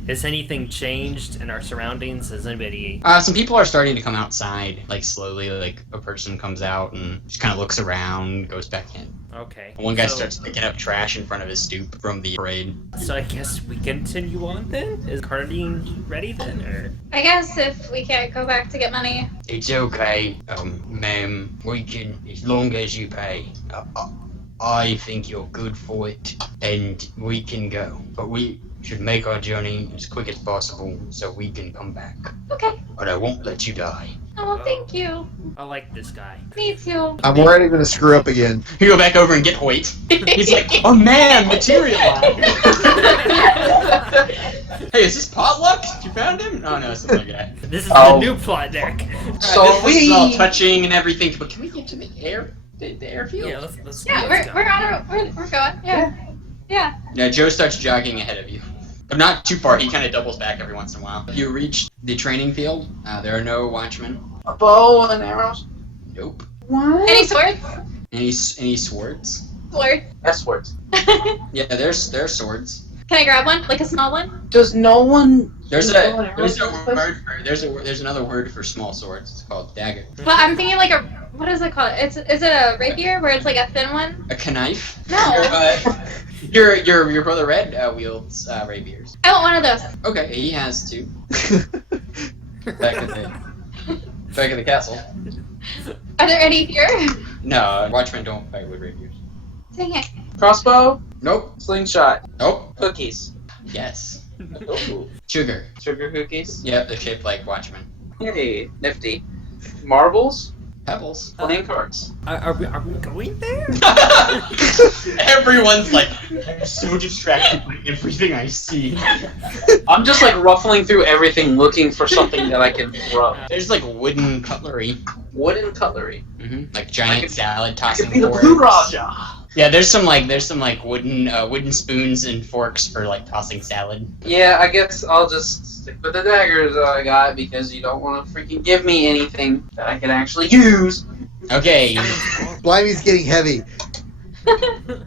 Has anything changed in our surroundings? Has anybody... Some people are starting to come outside, like slowly, like a person comes out and just kind of looks around, goes back in. Okay. One guy So- starts picking up trash in front of his stoop from the parade. So I guess we continue on then? Is Incarnadine ready then, or...? I guess if we can't go back to get money. It's okay, ma'am. We can, as long as you pay. I think you're good for it, and we can go. But we should make our journey as quick as possible so we can come back. Okay. But I won't let you die. Oh, well, thank you. I like this guy. Me too. I'm already gonna screw up again. You go back over and get Hoyt. He's like, oh man, materialized. Hey, is this potluck? You found him? Oh no, it's something like that. This is Oh. the new plot deck. So this is all we- touching and everything, but can we get to the airfield? Yeah, let's Yeah, let's go. we're going. Yeah. Yeah. Yeah, Joe starts jogging ahead of you. But not too far, he kind of doubles back every once in a while. You reach the training field. There are no watchmen. A bow and arrows? Nope. What? Any swords? Any swords? Swords. S words. Yeah, there's swords. Can I grab one? Like a small one? Does no one... There's bow and arrows a in this place? word for, there's another word for small swords. It's called dagger. Well, I'm thinking like a... What is it called? Is it a rapier where it's like a thin one? A knife. No. Your brother Red wields rapiers. I want one of those. Okay, he has two. Back at the castle. Are there any here? No, watchmen don't fight with rapiers. Dang it. Crossbow? Nope. Slingshot? Nope. Cookies? Yes. Ooh. Sugar. Sugar cookies? Yep, they're shaped like watchmen. Hey, nifty. Marbles? Pebbles. Playing cards? Are we going there? Everyone's like, I'm so distracted by everything I see. I'm just like ruffling through everything looking for something that I can throw. There's like wooden cutlery. Wooden cutlery. Like giant I could- salad I tossing could be the forks. Blue Raja. Yeah, there's some wooden spoons and forks for like tossing salad. Yeah, I guess I'll just stick with the daggers that I got because you don't want to freaking give me anything that I can actually use. Okay. Blimey's getting heavy.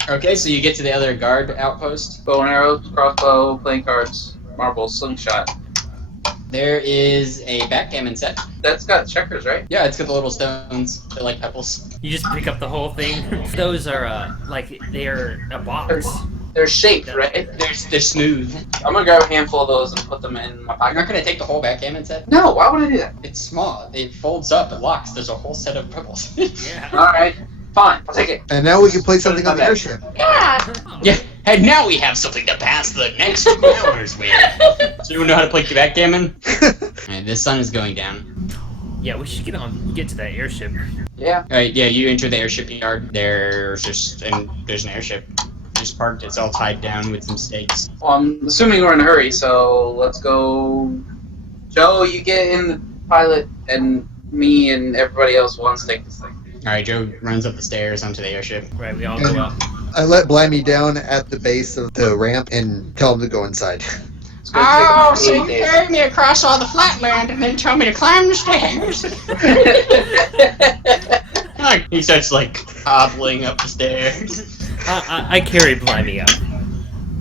Okay, so you get to the other guard outpost. Bow and arrows, crossbow, playing cards, marbles, slingshot. There is a backgammon set. That's got checkers, right? Yeah, it's got the little stones. They're like pebbles. You just pick up the whole thing? Those are, they're a box. They're shaped, right? They're smooth. I'm gonna grab a handful of those and put them in my You're pocket. not gonna take the whole backgammon set? No, why would I do that? It's small. It folds up. It locks. There's a whole set of pebbles. Yeah. Alright, fine, I'll take it. And now we can play something on the airship. Yeah. Yeah, and now we have something to pass the next 2 hours with. So you know how to play backgammon? Alright, the sun is going down. Yeah, we should get to that airship. Yeah. Alright, yeah, you enter the airship yard. There's an airship. Just parked. It's all tied down with some stakes. Well, I'm assuming we're in a hurry, so let's go. Joe, you get in the pilot, and me and everybody else will unstake this thing. Alright, Joe runs up the stairs onto the airship. Right, we all go up. I let Blimey down at the base of the ramp and tell him to go inside. It's gonna take 8 days. carried me across all the flatland and then told me to climb the stairs. He starts like hobbling up the stairs. I carried Blimey up.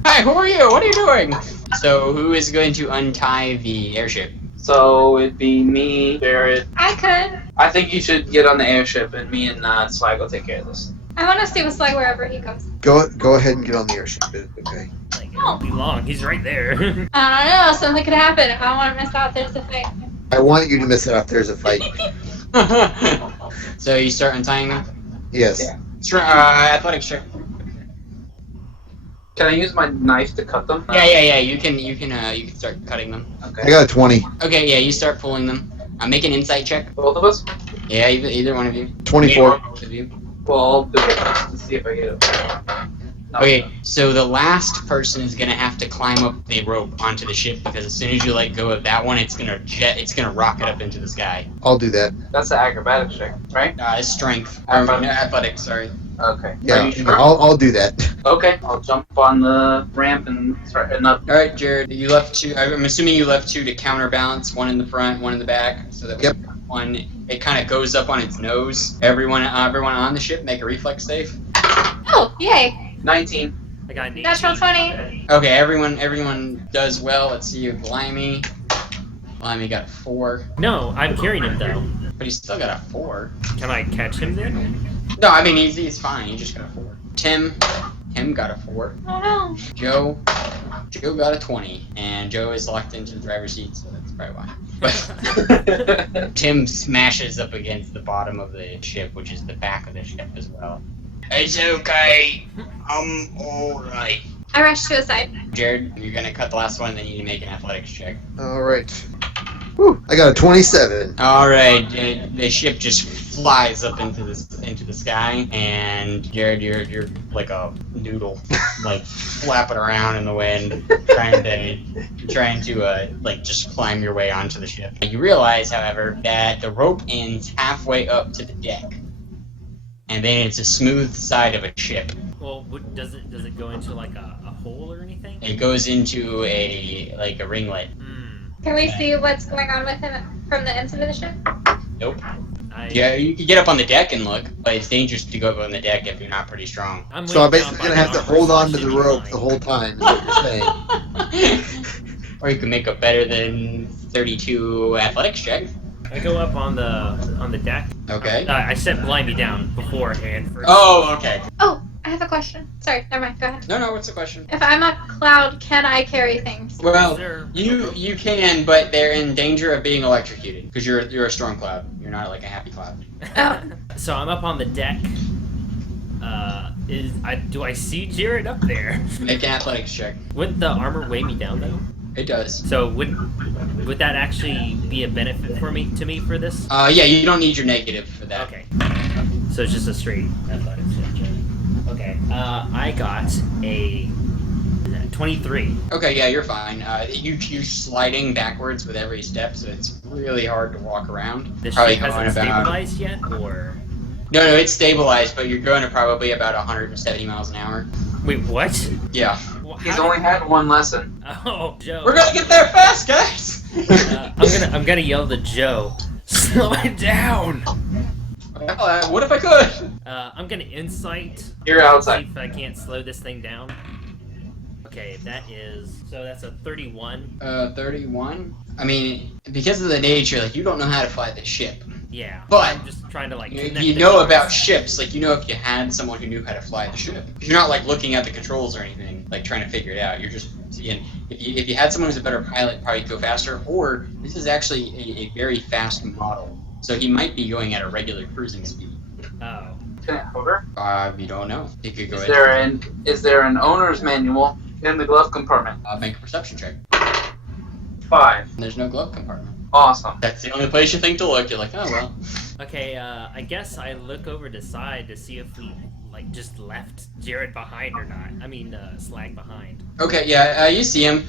Hi, who are you? What are you doing? So, who is going to untie the airship? So it'd be me, Barrett. I could. I think you should get on the airship, and me and Slag will take care of this. I want to stay with Slag wherever he goes. Go ahead and get on the airship. Okay. Like, it won't be long. He's right there. I don't know. Something could happen. I don't want to miss out. There's a fight. I want you to miss it if there's a fight. So you start untying them? Yes. Yeah. Athletics check. Can I use my knife to cut them? Yeah. You can start cutting them. I Okay. got a 20. Okay, yeah, you start pulling them. Make an insight check. Both of us? Yeah, either one of you. 24. Both of you. Well, I'll do it to see if I get it. No. Okay, so the last person is gonna have to climb up the rope onto the ship because as soon as you let go of that one, it's gonna rocket up into the sky. I'll do that. That's the acrobatics check, right? It's strength. Athletics. No, athletics, sorry. Okay. Are Yeah, you sure? I'll do that. Okay. I'll jump on the ramp and start heading up. Alright, Jared, you left two. I'm assuming you left two to counterbalance, one in the front, one in the back, so that Yep. one, it kind of goes up on its nose. Everyone on the ship, make a reflex save. Oh, yay. 19. I got an Natural 18. 20. Okay, everyone does well. Let's see you, Blimey. Blimey got a 4, No, I'm carrying him though. but he's still got a 4. Can I catch him then? No, I mean he's fine. He just got a 4. Tim got a 4. Oh no. Joe got a 20, and Joe is locked into the driver's seat, so that's probably why. But Tim smashes up against the bottom of the ship, which is the back of the ship as well. It's okay. I'm alright. I rushed to his side. Jared, you're gonna cut the last one, then you need to make an athletics check. Alright. Whew, I got a 27. Alright, the ship just flies up into the sky, and Jared, you're like a noodle, like flapping around in the wind, trying to like just climb your way onto the ship. You realize, however, that the rope ends halfway up to the deck, and then it's a smooth side of a ship. Well, does it go into like a hole or anything? It goes into a ringlet. Can we see what's going on with him from the inside of the ship? Nope. Yeah, you can get up on the deck and look, but it's dangerous to go up on the deck if you're not pretty strong. So I'm basically gonna have to hold on to the rope the whole time, is what you're saying. Or you can make a better than 32 athletics check. I go up on the deck. Okay. I set Blimey down beforehand first. Oh, okay. Oh, I have a question. Sorry, never mind. Go ahead. No, what's the question? If I'm a cloud, can I carry things? Well, Sir. you can, but they're in danger of being electrocuted because you're a storm cloud. You're not like a happy cloud. Oh. So I'm up on the deck. Do I see Jared up there? Make an athletics check. Would the armor weigh me down though? It does. So would that actually be a benefit to me for this? Yeah, you don't need your negative for that. Okay. So it's just a straight athletics check. Okay. I got a 23. Okay, yeah, you're fine. You're sliding backwards with every step, so it's really hard to walk around. The Probably ship hasn't stabilized yet, or? No, it's stabilized, but you're going to probably about 170 miles an hour. Wait, what? Yeah. He's only had one lesson. Oh, Joe. We're gonna get there fast, guys! I'm gonna yell to Joe. Slow it down. What if I could? I'm gonna insight. You're outside. See if I can't slow this thing down. Okay, that's a 31. 31? I mean, because of the nature, like, you don't know how to fly the ship. Yeah. But I'm just trying to like. You connect the know dots. about ships, like, you know if you had someone who knew how to fly the ship. You're not, like, looking at the controls or anything, like, trying to figure it out. You're just seeing, if you had someone who's a better pilot, probably go faster, or this is actually a very fast model. So he might be going at a regular cruising speed. Oh. Lieutenant Hover, You don't know. He could go is there an owner's manual in the glove compartment? make a perception check. 5. There's no glove compartment. Awesome. That's the only place you think to look. You're like, oh, well. Okay. I guess I look over to side to see if we like just left Jared behind or not. I mean, Slag behind. Okay, yeah, you see him.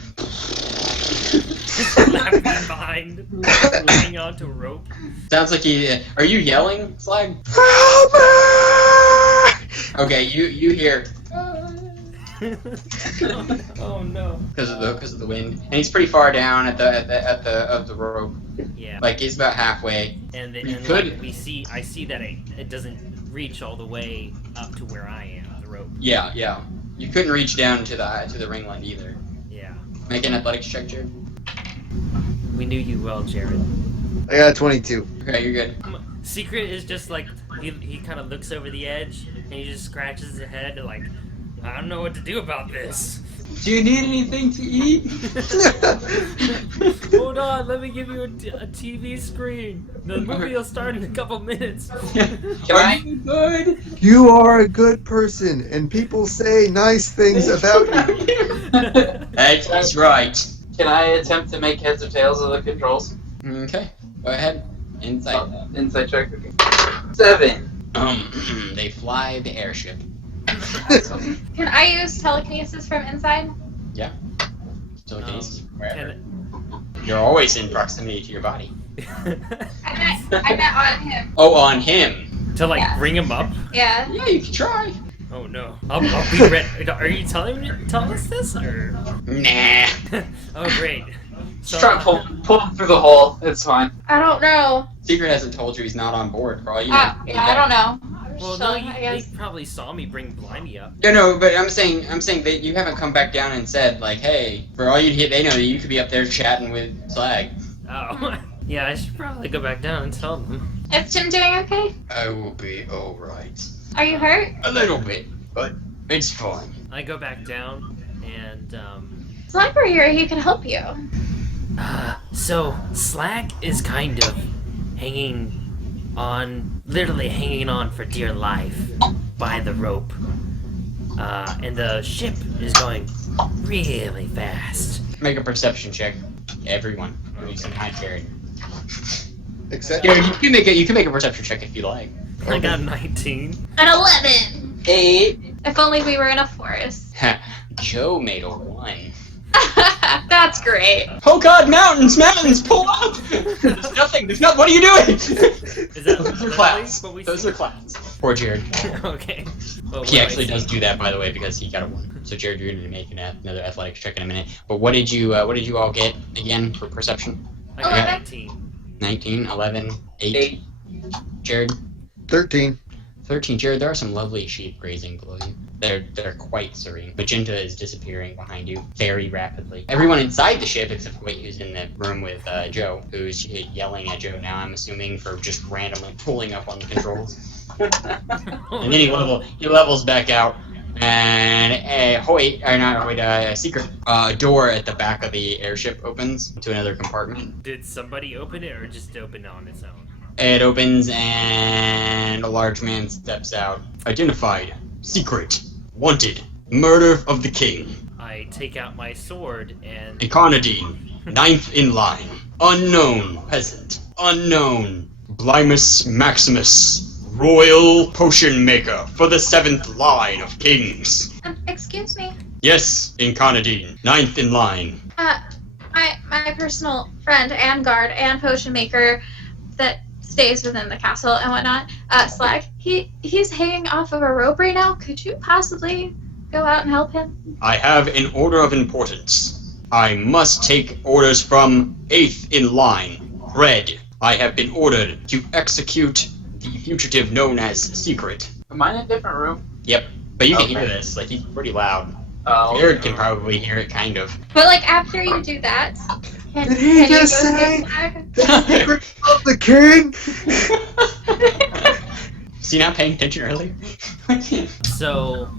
Left me behind, holding onto a rope. Sounds like he. Are you yelling, Slag? Help me! Okay, you hear Oh no. because of the wind, and he's pretty far down at the rope. Yeah. Like he's about halfway. And You like, could- I see that it doesn't reach all the way up to where I am. The rope. Yeah. You couldn't reach down to the ringland either. Yeah. Make an athletics check, Jared. We knew you well, Jared. I got a 22. Okay, you're good. Secret is just like he kind of looks over the edge and he just scratches his head like I don't know what to do about this. Do you need anything to eat? Hold on, let me give you a TV screen. The movie will start in a couple minutes. Are you good? You are a good person, and people say nice things about you. That's right. Can I attempt to make heads or tails of the controls? Okay, go ahead. Insight. Insight check. Okay. 7. They fly the airship. Can I use telekinesis from inside? So wherever. Can You're always in proximity to your body. I meant on him. Oh, on him. to like Yeah. bring him up? Yeah. Yeah, you can try. Oh no. I'll be ready. Are you telling us this or? Nah. Oh great. Just try to pull him through the hole. It's fine. I don't know. Secret hasn't told you he's not on board, for all you know. Yeah, I don't know. Well, So, no, I you guess. probably saw me bring Blimey up. No, but I'm saying that you haven't come back down and said, like, hey, for all you they know that you could be up there chatting with Slag. Oh. Yeah, I should probably go back down and tell them. Is Tim doing okay? I will be alright. Are you hurt? A little bit, but it's fine. I go back down and Slag were here, he could help you. so Slag is kind of literally hanging on for dear life by the rope. And the ship is going really fast. Make a perception check. Everyone. You can hide Jared. Except Jared, you can make a perception check if you like. I got 19. An 11! 8. If only we were in a forest. Joe made a 1. That's great. Oh god, mountains, pull up! There's nothing, what are you doing? Is that Those are literally clouds. what we Those see? are clouds. Poor Jared. Okay. Well, He what actually do I does see? do that, by the way, because he got a 1. So Jared, you're going to be making another athletics check in a minute. But what did you all get again for perception? I got 19. 19, 11, 8. 8. Jared? 13. 13. Jared, there are some lovely sheep grazing below you. They're quite serene. Magenta is disappearing behind you very rapidly. Everyone inside the ship, except for Wait, who's in the room with Joe, who's yelling at Joe now, I'm assuming, for just randomly pulling up on the controls. And then he levels back out. And a secret door at the back of the airship opens to another compartment. Did somebody open it or just open it on its own? It opens and a large man steps out. Identified. Secret. Wanted. Murder of the king. I take out my sword and Incarnadine. 9th in line. Unknown peasant. Unknown. Blimus Maximus. Royal potion maker for the 7th line of kings. Excuse me. Yes, Incarnadine. 9th in line. My personal friend and guard and potion maker that stays within the castle and whatnot, Slag, he's hanging off of a rope right now. Could you possibly go out and help him? I have an order of importance. I must take orders from 8th in line. Red. I have been ordered to execute the fugitive known as Secret. Am I in a different room? Yep. But you can Okay. hear this. Like, he's pretty loud. Oh. Jared can probably hear it, kind of. But like after you do that, Did he just say- Secret of the king? Was he not paying attention earlier? so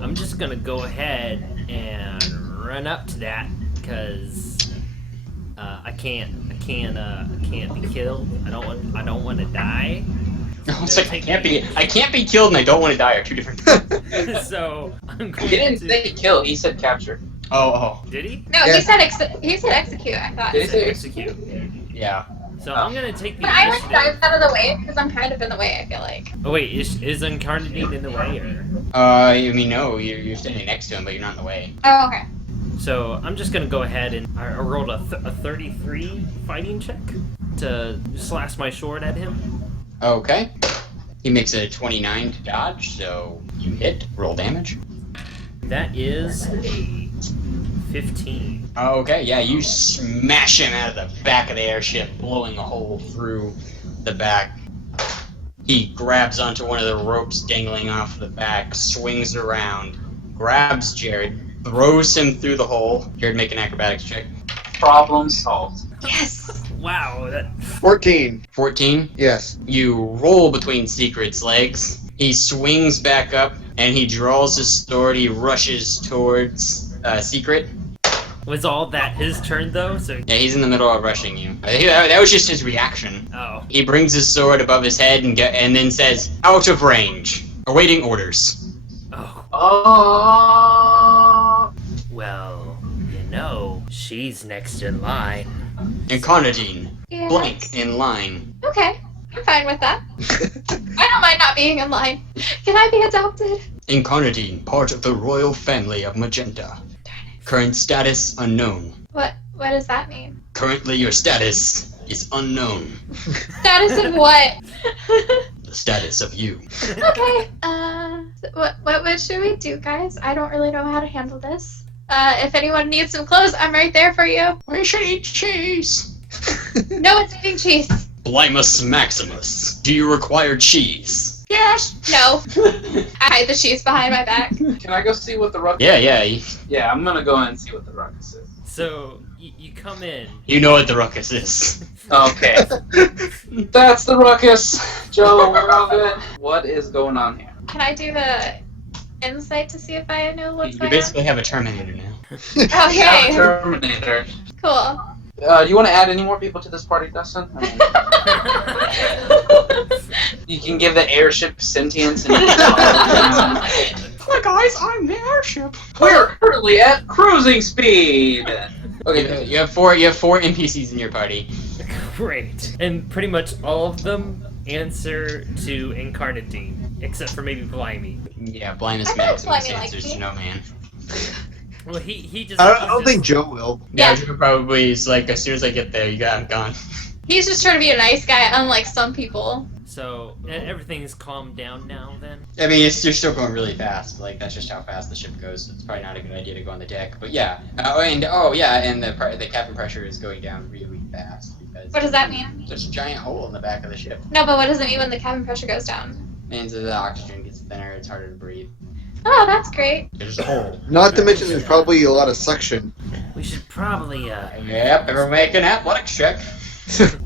I'm just gonna go ahead and run up to that because I can't be killed. I don't want to die. It's like, I can't be killed and I don't want to die are two different things. So I'm going He didn't to. say kill, he said capture. Oh. Did he? No, Yeah. he said execute. I thought. Did he say Execute. Yeah. So I'm gonna take the But I like initiative. dive out of the way because I'm kind of in the way. I feel like. Oh wait, is Incarnadine in the way or? I mean, no, you're standing next to him, but you're not in the way. Oh, okay. So I'm just gonna go ahead and I rolled a 33 fighting check to slash my sword at him. Okay. He makes a 29 to dodge, so you hit. Roll damage. That is a 15. Okay, yeah, you smash him out of the back of the airship, blowing a hole through the back. He grabs onto one of the ropes dangling off the back, swings around, grabs Jared, throws him through the hole. Jared, make an acrobatics check. Problem solved. Yes. Wow, that 14. 14. Yes. You roll between Secret's legs. He swings back up, and he draws his sword. He rushes towards Secret. Was all that his turn though? So Yeah, he's in the middle of rushing you. That was just his reaction. oh, He brings his sword above his head and then says, "Out of range. Awaiting orders." oh. Oh. Well, she's next in line. Incarnadine. Yes. Blank in line. Okay, I'm fine with that. I don't mind not being in line. Can I be adopted? Incarnadine, part of the royal family of Magenta. Current status unknown. What does that mean? Currently your status is unknown. Status of what? The status of you. Okay. What should we do, guys? I don't really know how to handle this. If anyone needs some clothes, I'm right there for you. We should eat cheese. No one's eating cheese. Blimus Maximus, do you require cheese? Yes. No. I hide the cheese behind my back. Can I go see what the ruckus? Yeah. Yeah, I'm gonna go in and see what the ruckus is. So you come in. You know what the ruckus is. Okay. That's the ruckus. Joe, we're all good. What is going on here? Can I do the insight to see if I know what's You going on? basically have a Terminator now. Okay. Terminator. Cool. Do you want to add any more people to this party, Dustin? I mean, you can give the airship sentience and. Hi guys, I'm the airship. We're currently at cruising speed. Okay, you have four NPCs in your party. Great. And pretty much all of them answer to Incarnadine, except for maybe Blimey. Yeah, Blimus I know Maximus Blimey answers likes to me. no man. Well, he just. I don't think Joe will. Yeah, Yeah. Joe probably is like, as soon as I get there, I'm gone. He's just trying to be a nice guy, unlike some people. So everything's calmed down now. Then. I mean, you're still going really fast. Like, that's just how fast the ship goes. So it's probably not a good idea to go on the deck. But yeah. And the cabin pressure is going down really fast because. What does that mean? There's a giant hole in the back of the ship. No, but what does it mean when the cabin pressure goes down? Means that the oxygen gets thinner. It's harder to breathe. Oh, that's great. There's a hole. Not to mention there's probably a lot of suction. We should probably Yep. Everyone make an athletics check.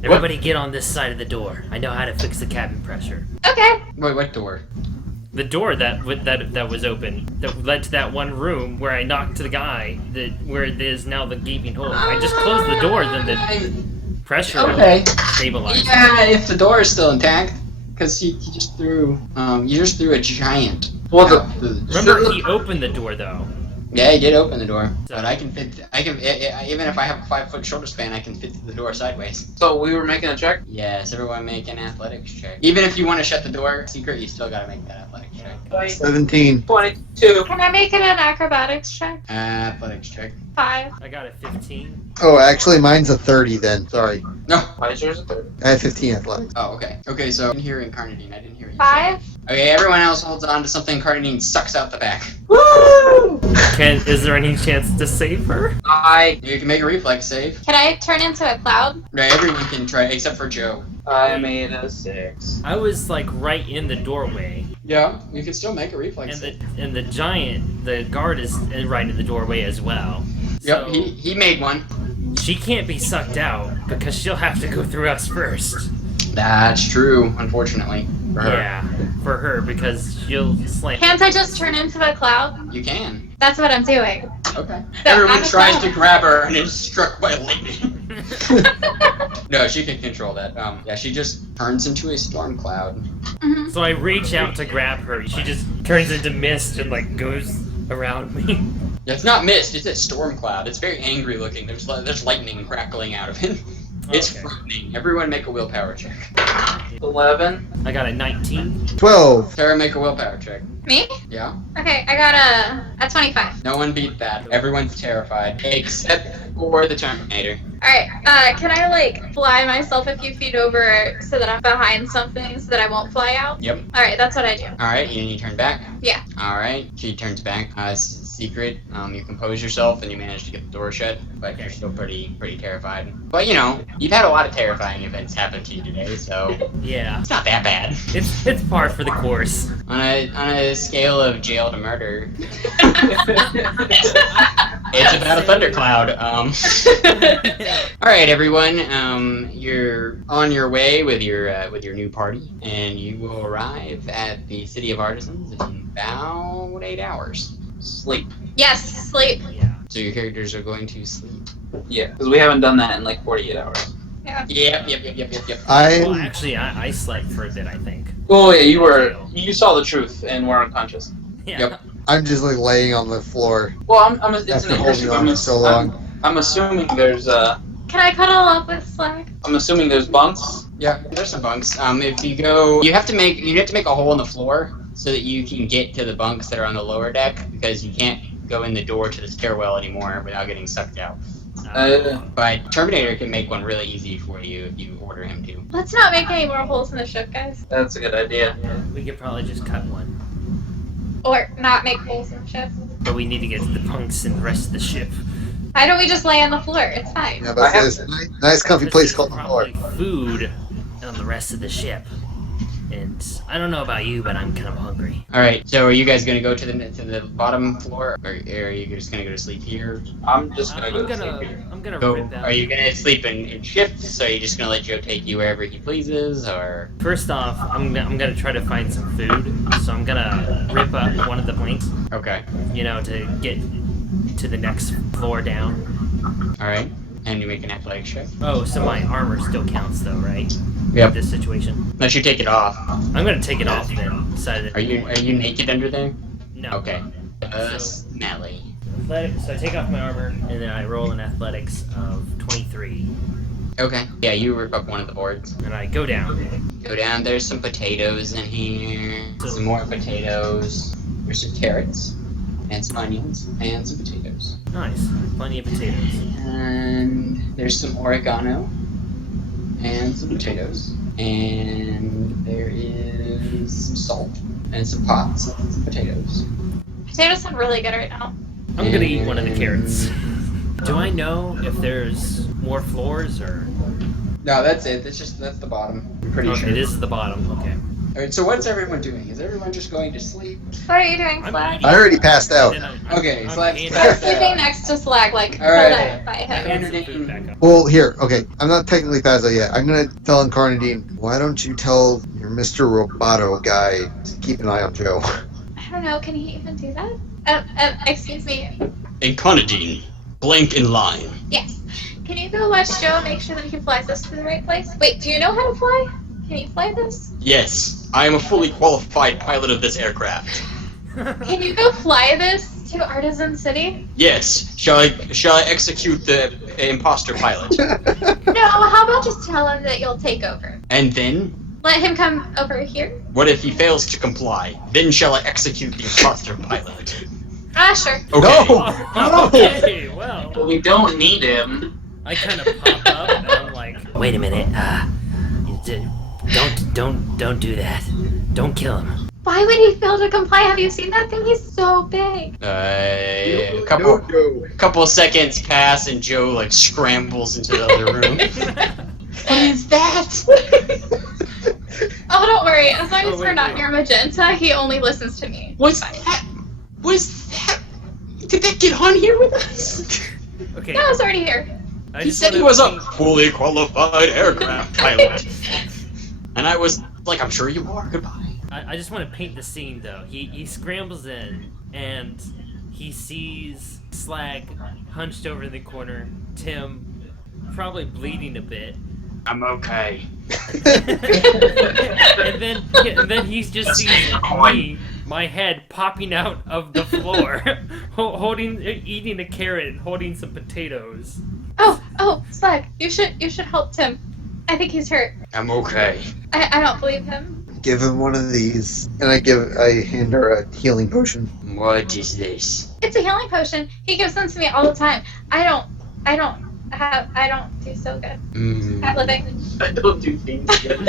everybody get on this side of the door. I know how to fix the cabin pressure. Okay. Wait, what door? The door that was open that led to that one room where I knocked the guy where there's now the gaping hole. I just closed the door, then the pressure Okay. stabilized. Yeah, if the door is still intact, because you just threw a giant. Well, Remember, he opened the door though. Yeah, he did open the door, So- but I can even if I have a 5-foot shoulder span, I can fit through the door sideways. so we were making a check. Yes, everyone make an athletics check. Even if you want to shut the door secret, you still gotta make that athletics check. 17. 22. Can I make it an acrobatics check? Athletics check. 5. I got a 15. Oh, actually, mine's a 30 then. Sorry. No. Why is yours a 30? I have 15 athletics. Oh, okay. Okay, so I didn't hear Incarnadine. I didn't hear you. 5. Okay, everyone else holds on to something. Incarnadine sucks out the back. Woo! Is there any chance to save her? You can make a reflex save. Can I turn into a cloud? Right, everyone can try except for Joe. I made a 6. I was like right in the doorway, Yeah, you can still make a reflex save. and the guard is right in the doorway as well. Yep, So he made one. she can't be sucked out because she'll have to go through us first. That's true, unfortunately. For her. Yeah, for her because she'll slam. Can't I just turn into a cloud? You can. That's what I'm doing. Okay. So Everyone I'm a tries cloud. to grab her and is struck by lightning. No, she can control that. Yeah, she just turns into a storm cloud. Mhm. So I reach out to grab her. She just turns into mist and like goes around me. Yeah, it's not mist, it's a storm cloud. It's very angry looking. There's lightning crackling out of it. It's Okay. frightening. Everyone make a willpower check. 11. I got a 19. 12. Tara, make a willpower check. Me? Yeah? Okay, I got a 25. No one beat that. Everyone's terrified. Except for the Terminator. Alright, can I like fly myself a few feet over so that I'm behind something so that I won't fly out? Yep. Alright, that's what I do. Alright, and you turn back? Yeah. Alright, she turns back. Secret, you compose yourself and you manage to get the door shut, but you're still pretty terrified. But you know, you've had a lot of terrifying events happen to you today, so Yeah, it's not that bad. it's par for the course. On a scale of jail to murder, it's about a thundercloud. Alright everyone, you're on your way with your new party, and you will arrive at the City of Artisans in about 8 hours. Sleep. Yes, sleep. Yeah. So your characters are going to sleep. Yeah, because we haven't done that in like 48 hours. Yeah. Yep. Well, actually, I slept for a bit, I think. Oh yeah, you saw the truth and were unconscious. Yeah. Yep. I'm just like laying on the floor Well, it's after an holding airship. on for so long. I'm assuming there's Can I cuddle up with Slag? I'm assuming there's bunks. Yeah, there's some bunks. If you go, you have to make a hole in the floor so that you can get to the bunks that are on the lower deck, because you can't go in the door to the stairwell anymore without getting sucked out. But Terminator can make one really easy for you if you order him to. Let's not make any more holes in the ship, guys. That's a good idea. We could probably just cut one. Or not make holes in the ship. But we need to get to the bunks and the rest of the ship. Why don't we just lay on the floor? It's fine. Yeah, but there's a nice comfy place There's called the floor. probably food on the rest of the ship. And I don't know about you, but I'm kind of hungry. All right, so are you guys gonna go to the bottom floor, or are you just gonna go to sleep here? I'm just gonna go to sleep here. I'm gonna Go. rip that. Are you gonna sleep in shifts? So are you just gonna let Joe take you wherever he pleases, or? First off, I'm gonna try to find some food. So I'm gonna rip up one of the blinks, Okay. to get to the next floor down. All right. And you make an athletics check. Oh, so my armor still counts though, right? Yep. In this situation. Unless you take it off. I'm gonna take it off then. Decided. Are you naked under there? No. Okay. So- Smelly. Athletics. So I take off my armor and then I roll an athletics of 23, Okay. Yeah, you rip up one of the boards. and I go down. Go down. There's some potatoes in here. Some more potatoes. There's some carrots. And some onions. And some potatoes. Nice. Plenty of potatoes. And there's some oregano. And some potatoes. And there is some salt. And some pots. And some potatoes. Potatoes sound really good right now. I'm gonna eat one of the carrots. Do I know if there's more floors or? No, that's it. That's the bottom. I'm pretty Okay, sure. this is the bottom. Okay. Alright, so what's everyone doing? Is everyone just going to sleep? What are you doing, I'm Slag? eating- I already passed out. and Okay, I'm Slag- handing- I'm sleeping next to Slag, like, All right. pulled up by him. handing some food back up. Well, here, okay. I'm not technically passed out yet. I'm gonna tell Incarnadine, why don't you tell your Mr. Roboto guy to keep an eye on Joe? I don't know, can he even do that? Excuse me. Incarnadine, blank in line. Yes. Can you go watch Joe and make sure that he flies us to the right place? Wait, do you know how to fly? Can you fly this? Yes, I am a fully qualified pilot of this aircraft. Can you go fly this to Artisan City? Yes, shall I execute the imposter pilot? No, how about just tell him that you'll take over? And then, Let him come over here? what if he fails to comply? Then shall I execute the imposter pilot? Sure. Okay. No! Okay, well, But we don't need him. I kind of pop up and I'm like, wait a minute, don't do that. Don't kill him. Why would he fail to comply? Have you seen that thing? He's so big. A No, couple of seconds pass and Joe scrambles into the other room. What is that? Oh, don't worry. As long as Oh, we're wait, not wait. near Magenta, he only listens to me. Was that? Did that get on here with us? Okay. No, it's already here. I He just said he wanna was a paint- fully qualified aircraft pilot. And I was like, I'm sure you are. Goodbye. I just want to paint the scene though. He scrambles in and he sees Slag hunched over in the corner, Tim probably bleeding a bit, I'm okay. and then he just sees me, my head popping out of the floor, eating a carrot and holding some potatoes. Oh, Slag, you should help Tim. I think he's hurt. I'm okay. I don't believe him. Give him one of these. And I hand her a healing potion. What is this? It's a healing potion. He gives them to me all the time. I don't do so good at living. I don't do things good.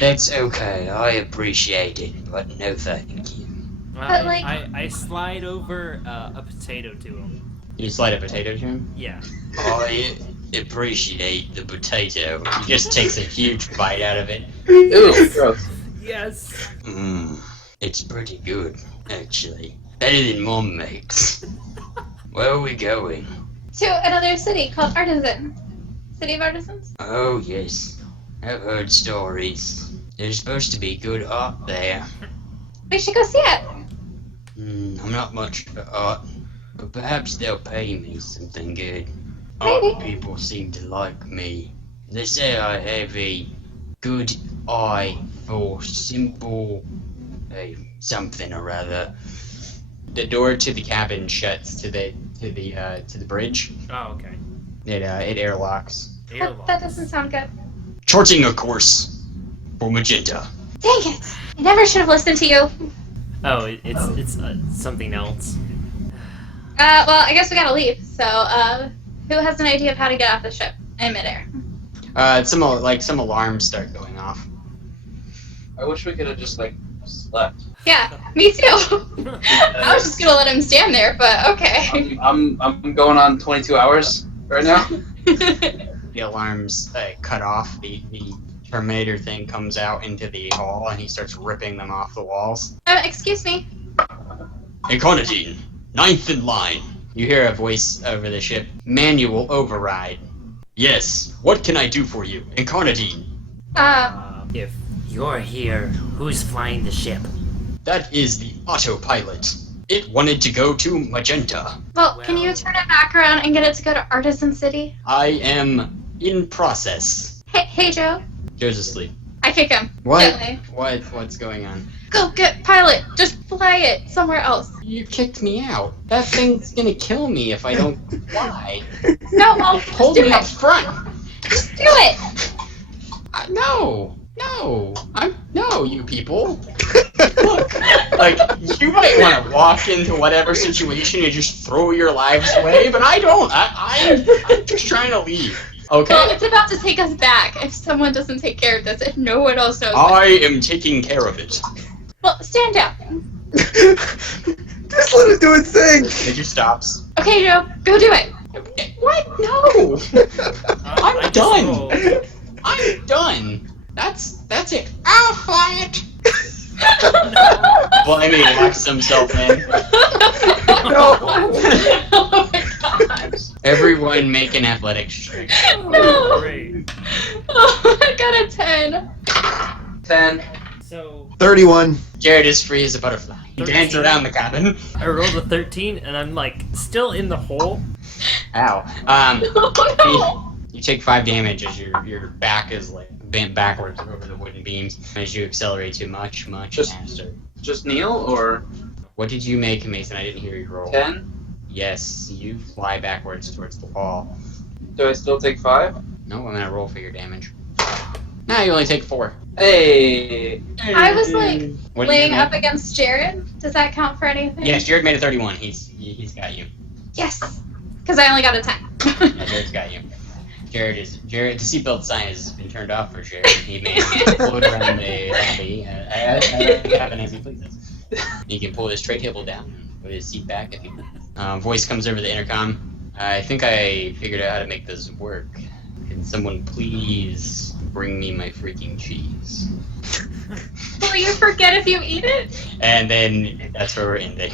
That's okay. I appreciate it, but no thank you. But, like- I slide over a potato to him. You slide a potato to him? Yeah. I appreciate the potato. He just takes a huge bite out of it. Ew, gross. Yes. It's pretty good, actually. Better than Mom makes. Where are we going? To another city called Artisan. City of Artisans? Oh, yes. I've heard stories. There's supposed to be good art there. We should go see it. I'm not much for art, but perhaps they'll pay me something good. Other Maybe. people seem to like me. They say I have a good eye for simple, something or other. The door to the cabin shuts to the bridge. Oh, okay. It airlocks. That doesn't sound good. Charting a course for Magenta. Dang it! I never should have listened to you. Oh, it's something else. Well, I guess we gotta leave. So, who has an idea of how to get off the ship in midair? Some alarms start going off. I wish we could have just slept. Yeah, me too. I was just gonna let him stand there, but okay. I'm going on 22 hours right now. The alarms cut off. The Terminator thing comes out into the hall, and he starts ripping them off the walls. Excuse me. Incarnadine, 9th in line. You hear a voice over the ship. Manual override. Yes, what can I do for you? Incarnadine. If you're here, who's flying the ship? That is the autopilot. It wanted to go to Magenta. Well, can you turn it back around and get it to go to Artisan City? I am in process. Hey, Joe. Joe's asleep. I kick him. What? Gently. What's going on? Go get pilot. Just fly it somewhere else. You kicked me out. That thing's gonna kill me if I don't fly. No, well, Hold just do me up it. front. Just do it. No, you people. Look, you might want to walk into whatever situation and just throw your lives away, but I don't. I'm just trying to leave. Okay. Well, it's about to take us back if someone doesn't take care of this. If no one else knows. I am taking care of it. Well, stand down. Just let it do its thing. It just stops. Okay, Joe, go do it. What? No. I'm I just done. rolled. I'm done. That's it. I'll fly it. Blimey locks himself in. Oh my gosh. Everyone make an athletics check. No. Great. Oh, I got a 10. 10. So 31. Jared is free as a butterfly. He dances around the cabin. I rolled a 13, and I'm still in the hole. Ow. Oh, no. You take 5 damage as your back is bent backwards over the wooden beams as you accelerate to much faster. Just kneel or What did you make, Mason? I didn't hear you roll. 10? Yes, you fly backwards towards the wall. Do I still take 5? No, I'm gonna roll for your damage. Nah, you only take 4. Hey! I was What did you laying make? up against Jared. Does that count for anything? Yes, Jared made a 31. He's got you. Yes. Because I only got a 10. Yeah, Jared's got you. Jared, the seatbelt sign has been turned off for Jared. He may float around the lobby happen as he pleases. He can pull his tray table down, put his seat back if he wants. Voice comes over the intercom. I think I figured out how to make this work. Can someone please bring me my freaking cheese? Will you forget if you eat it? And then that's where we're ending.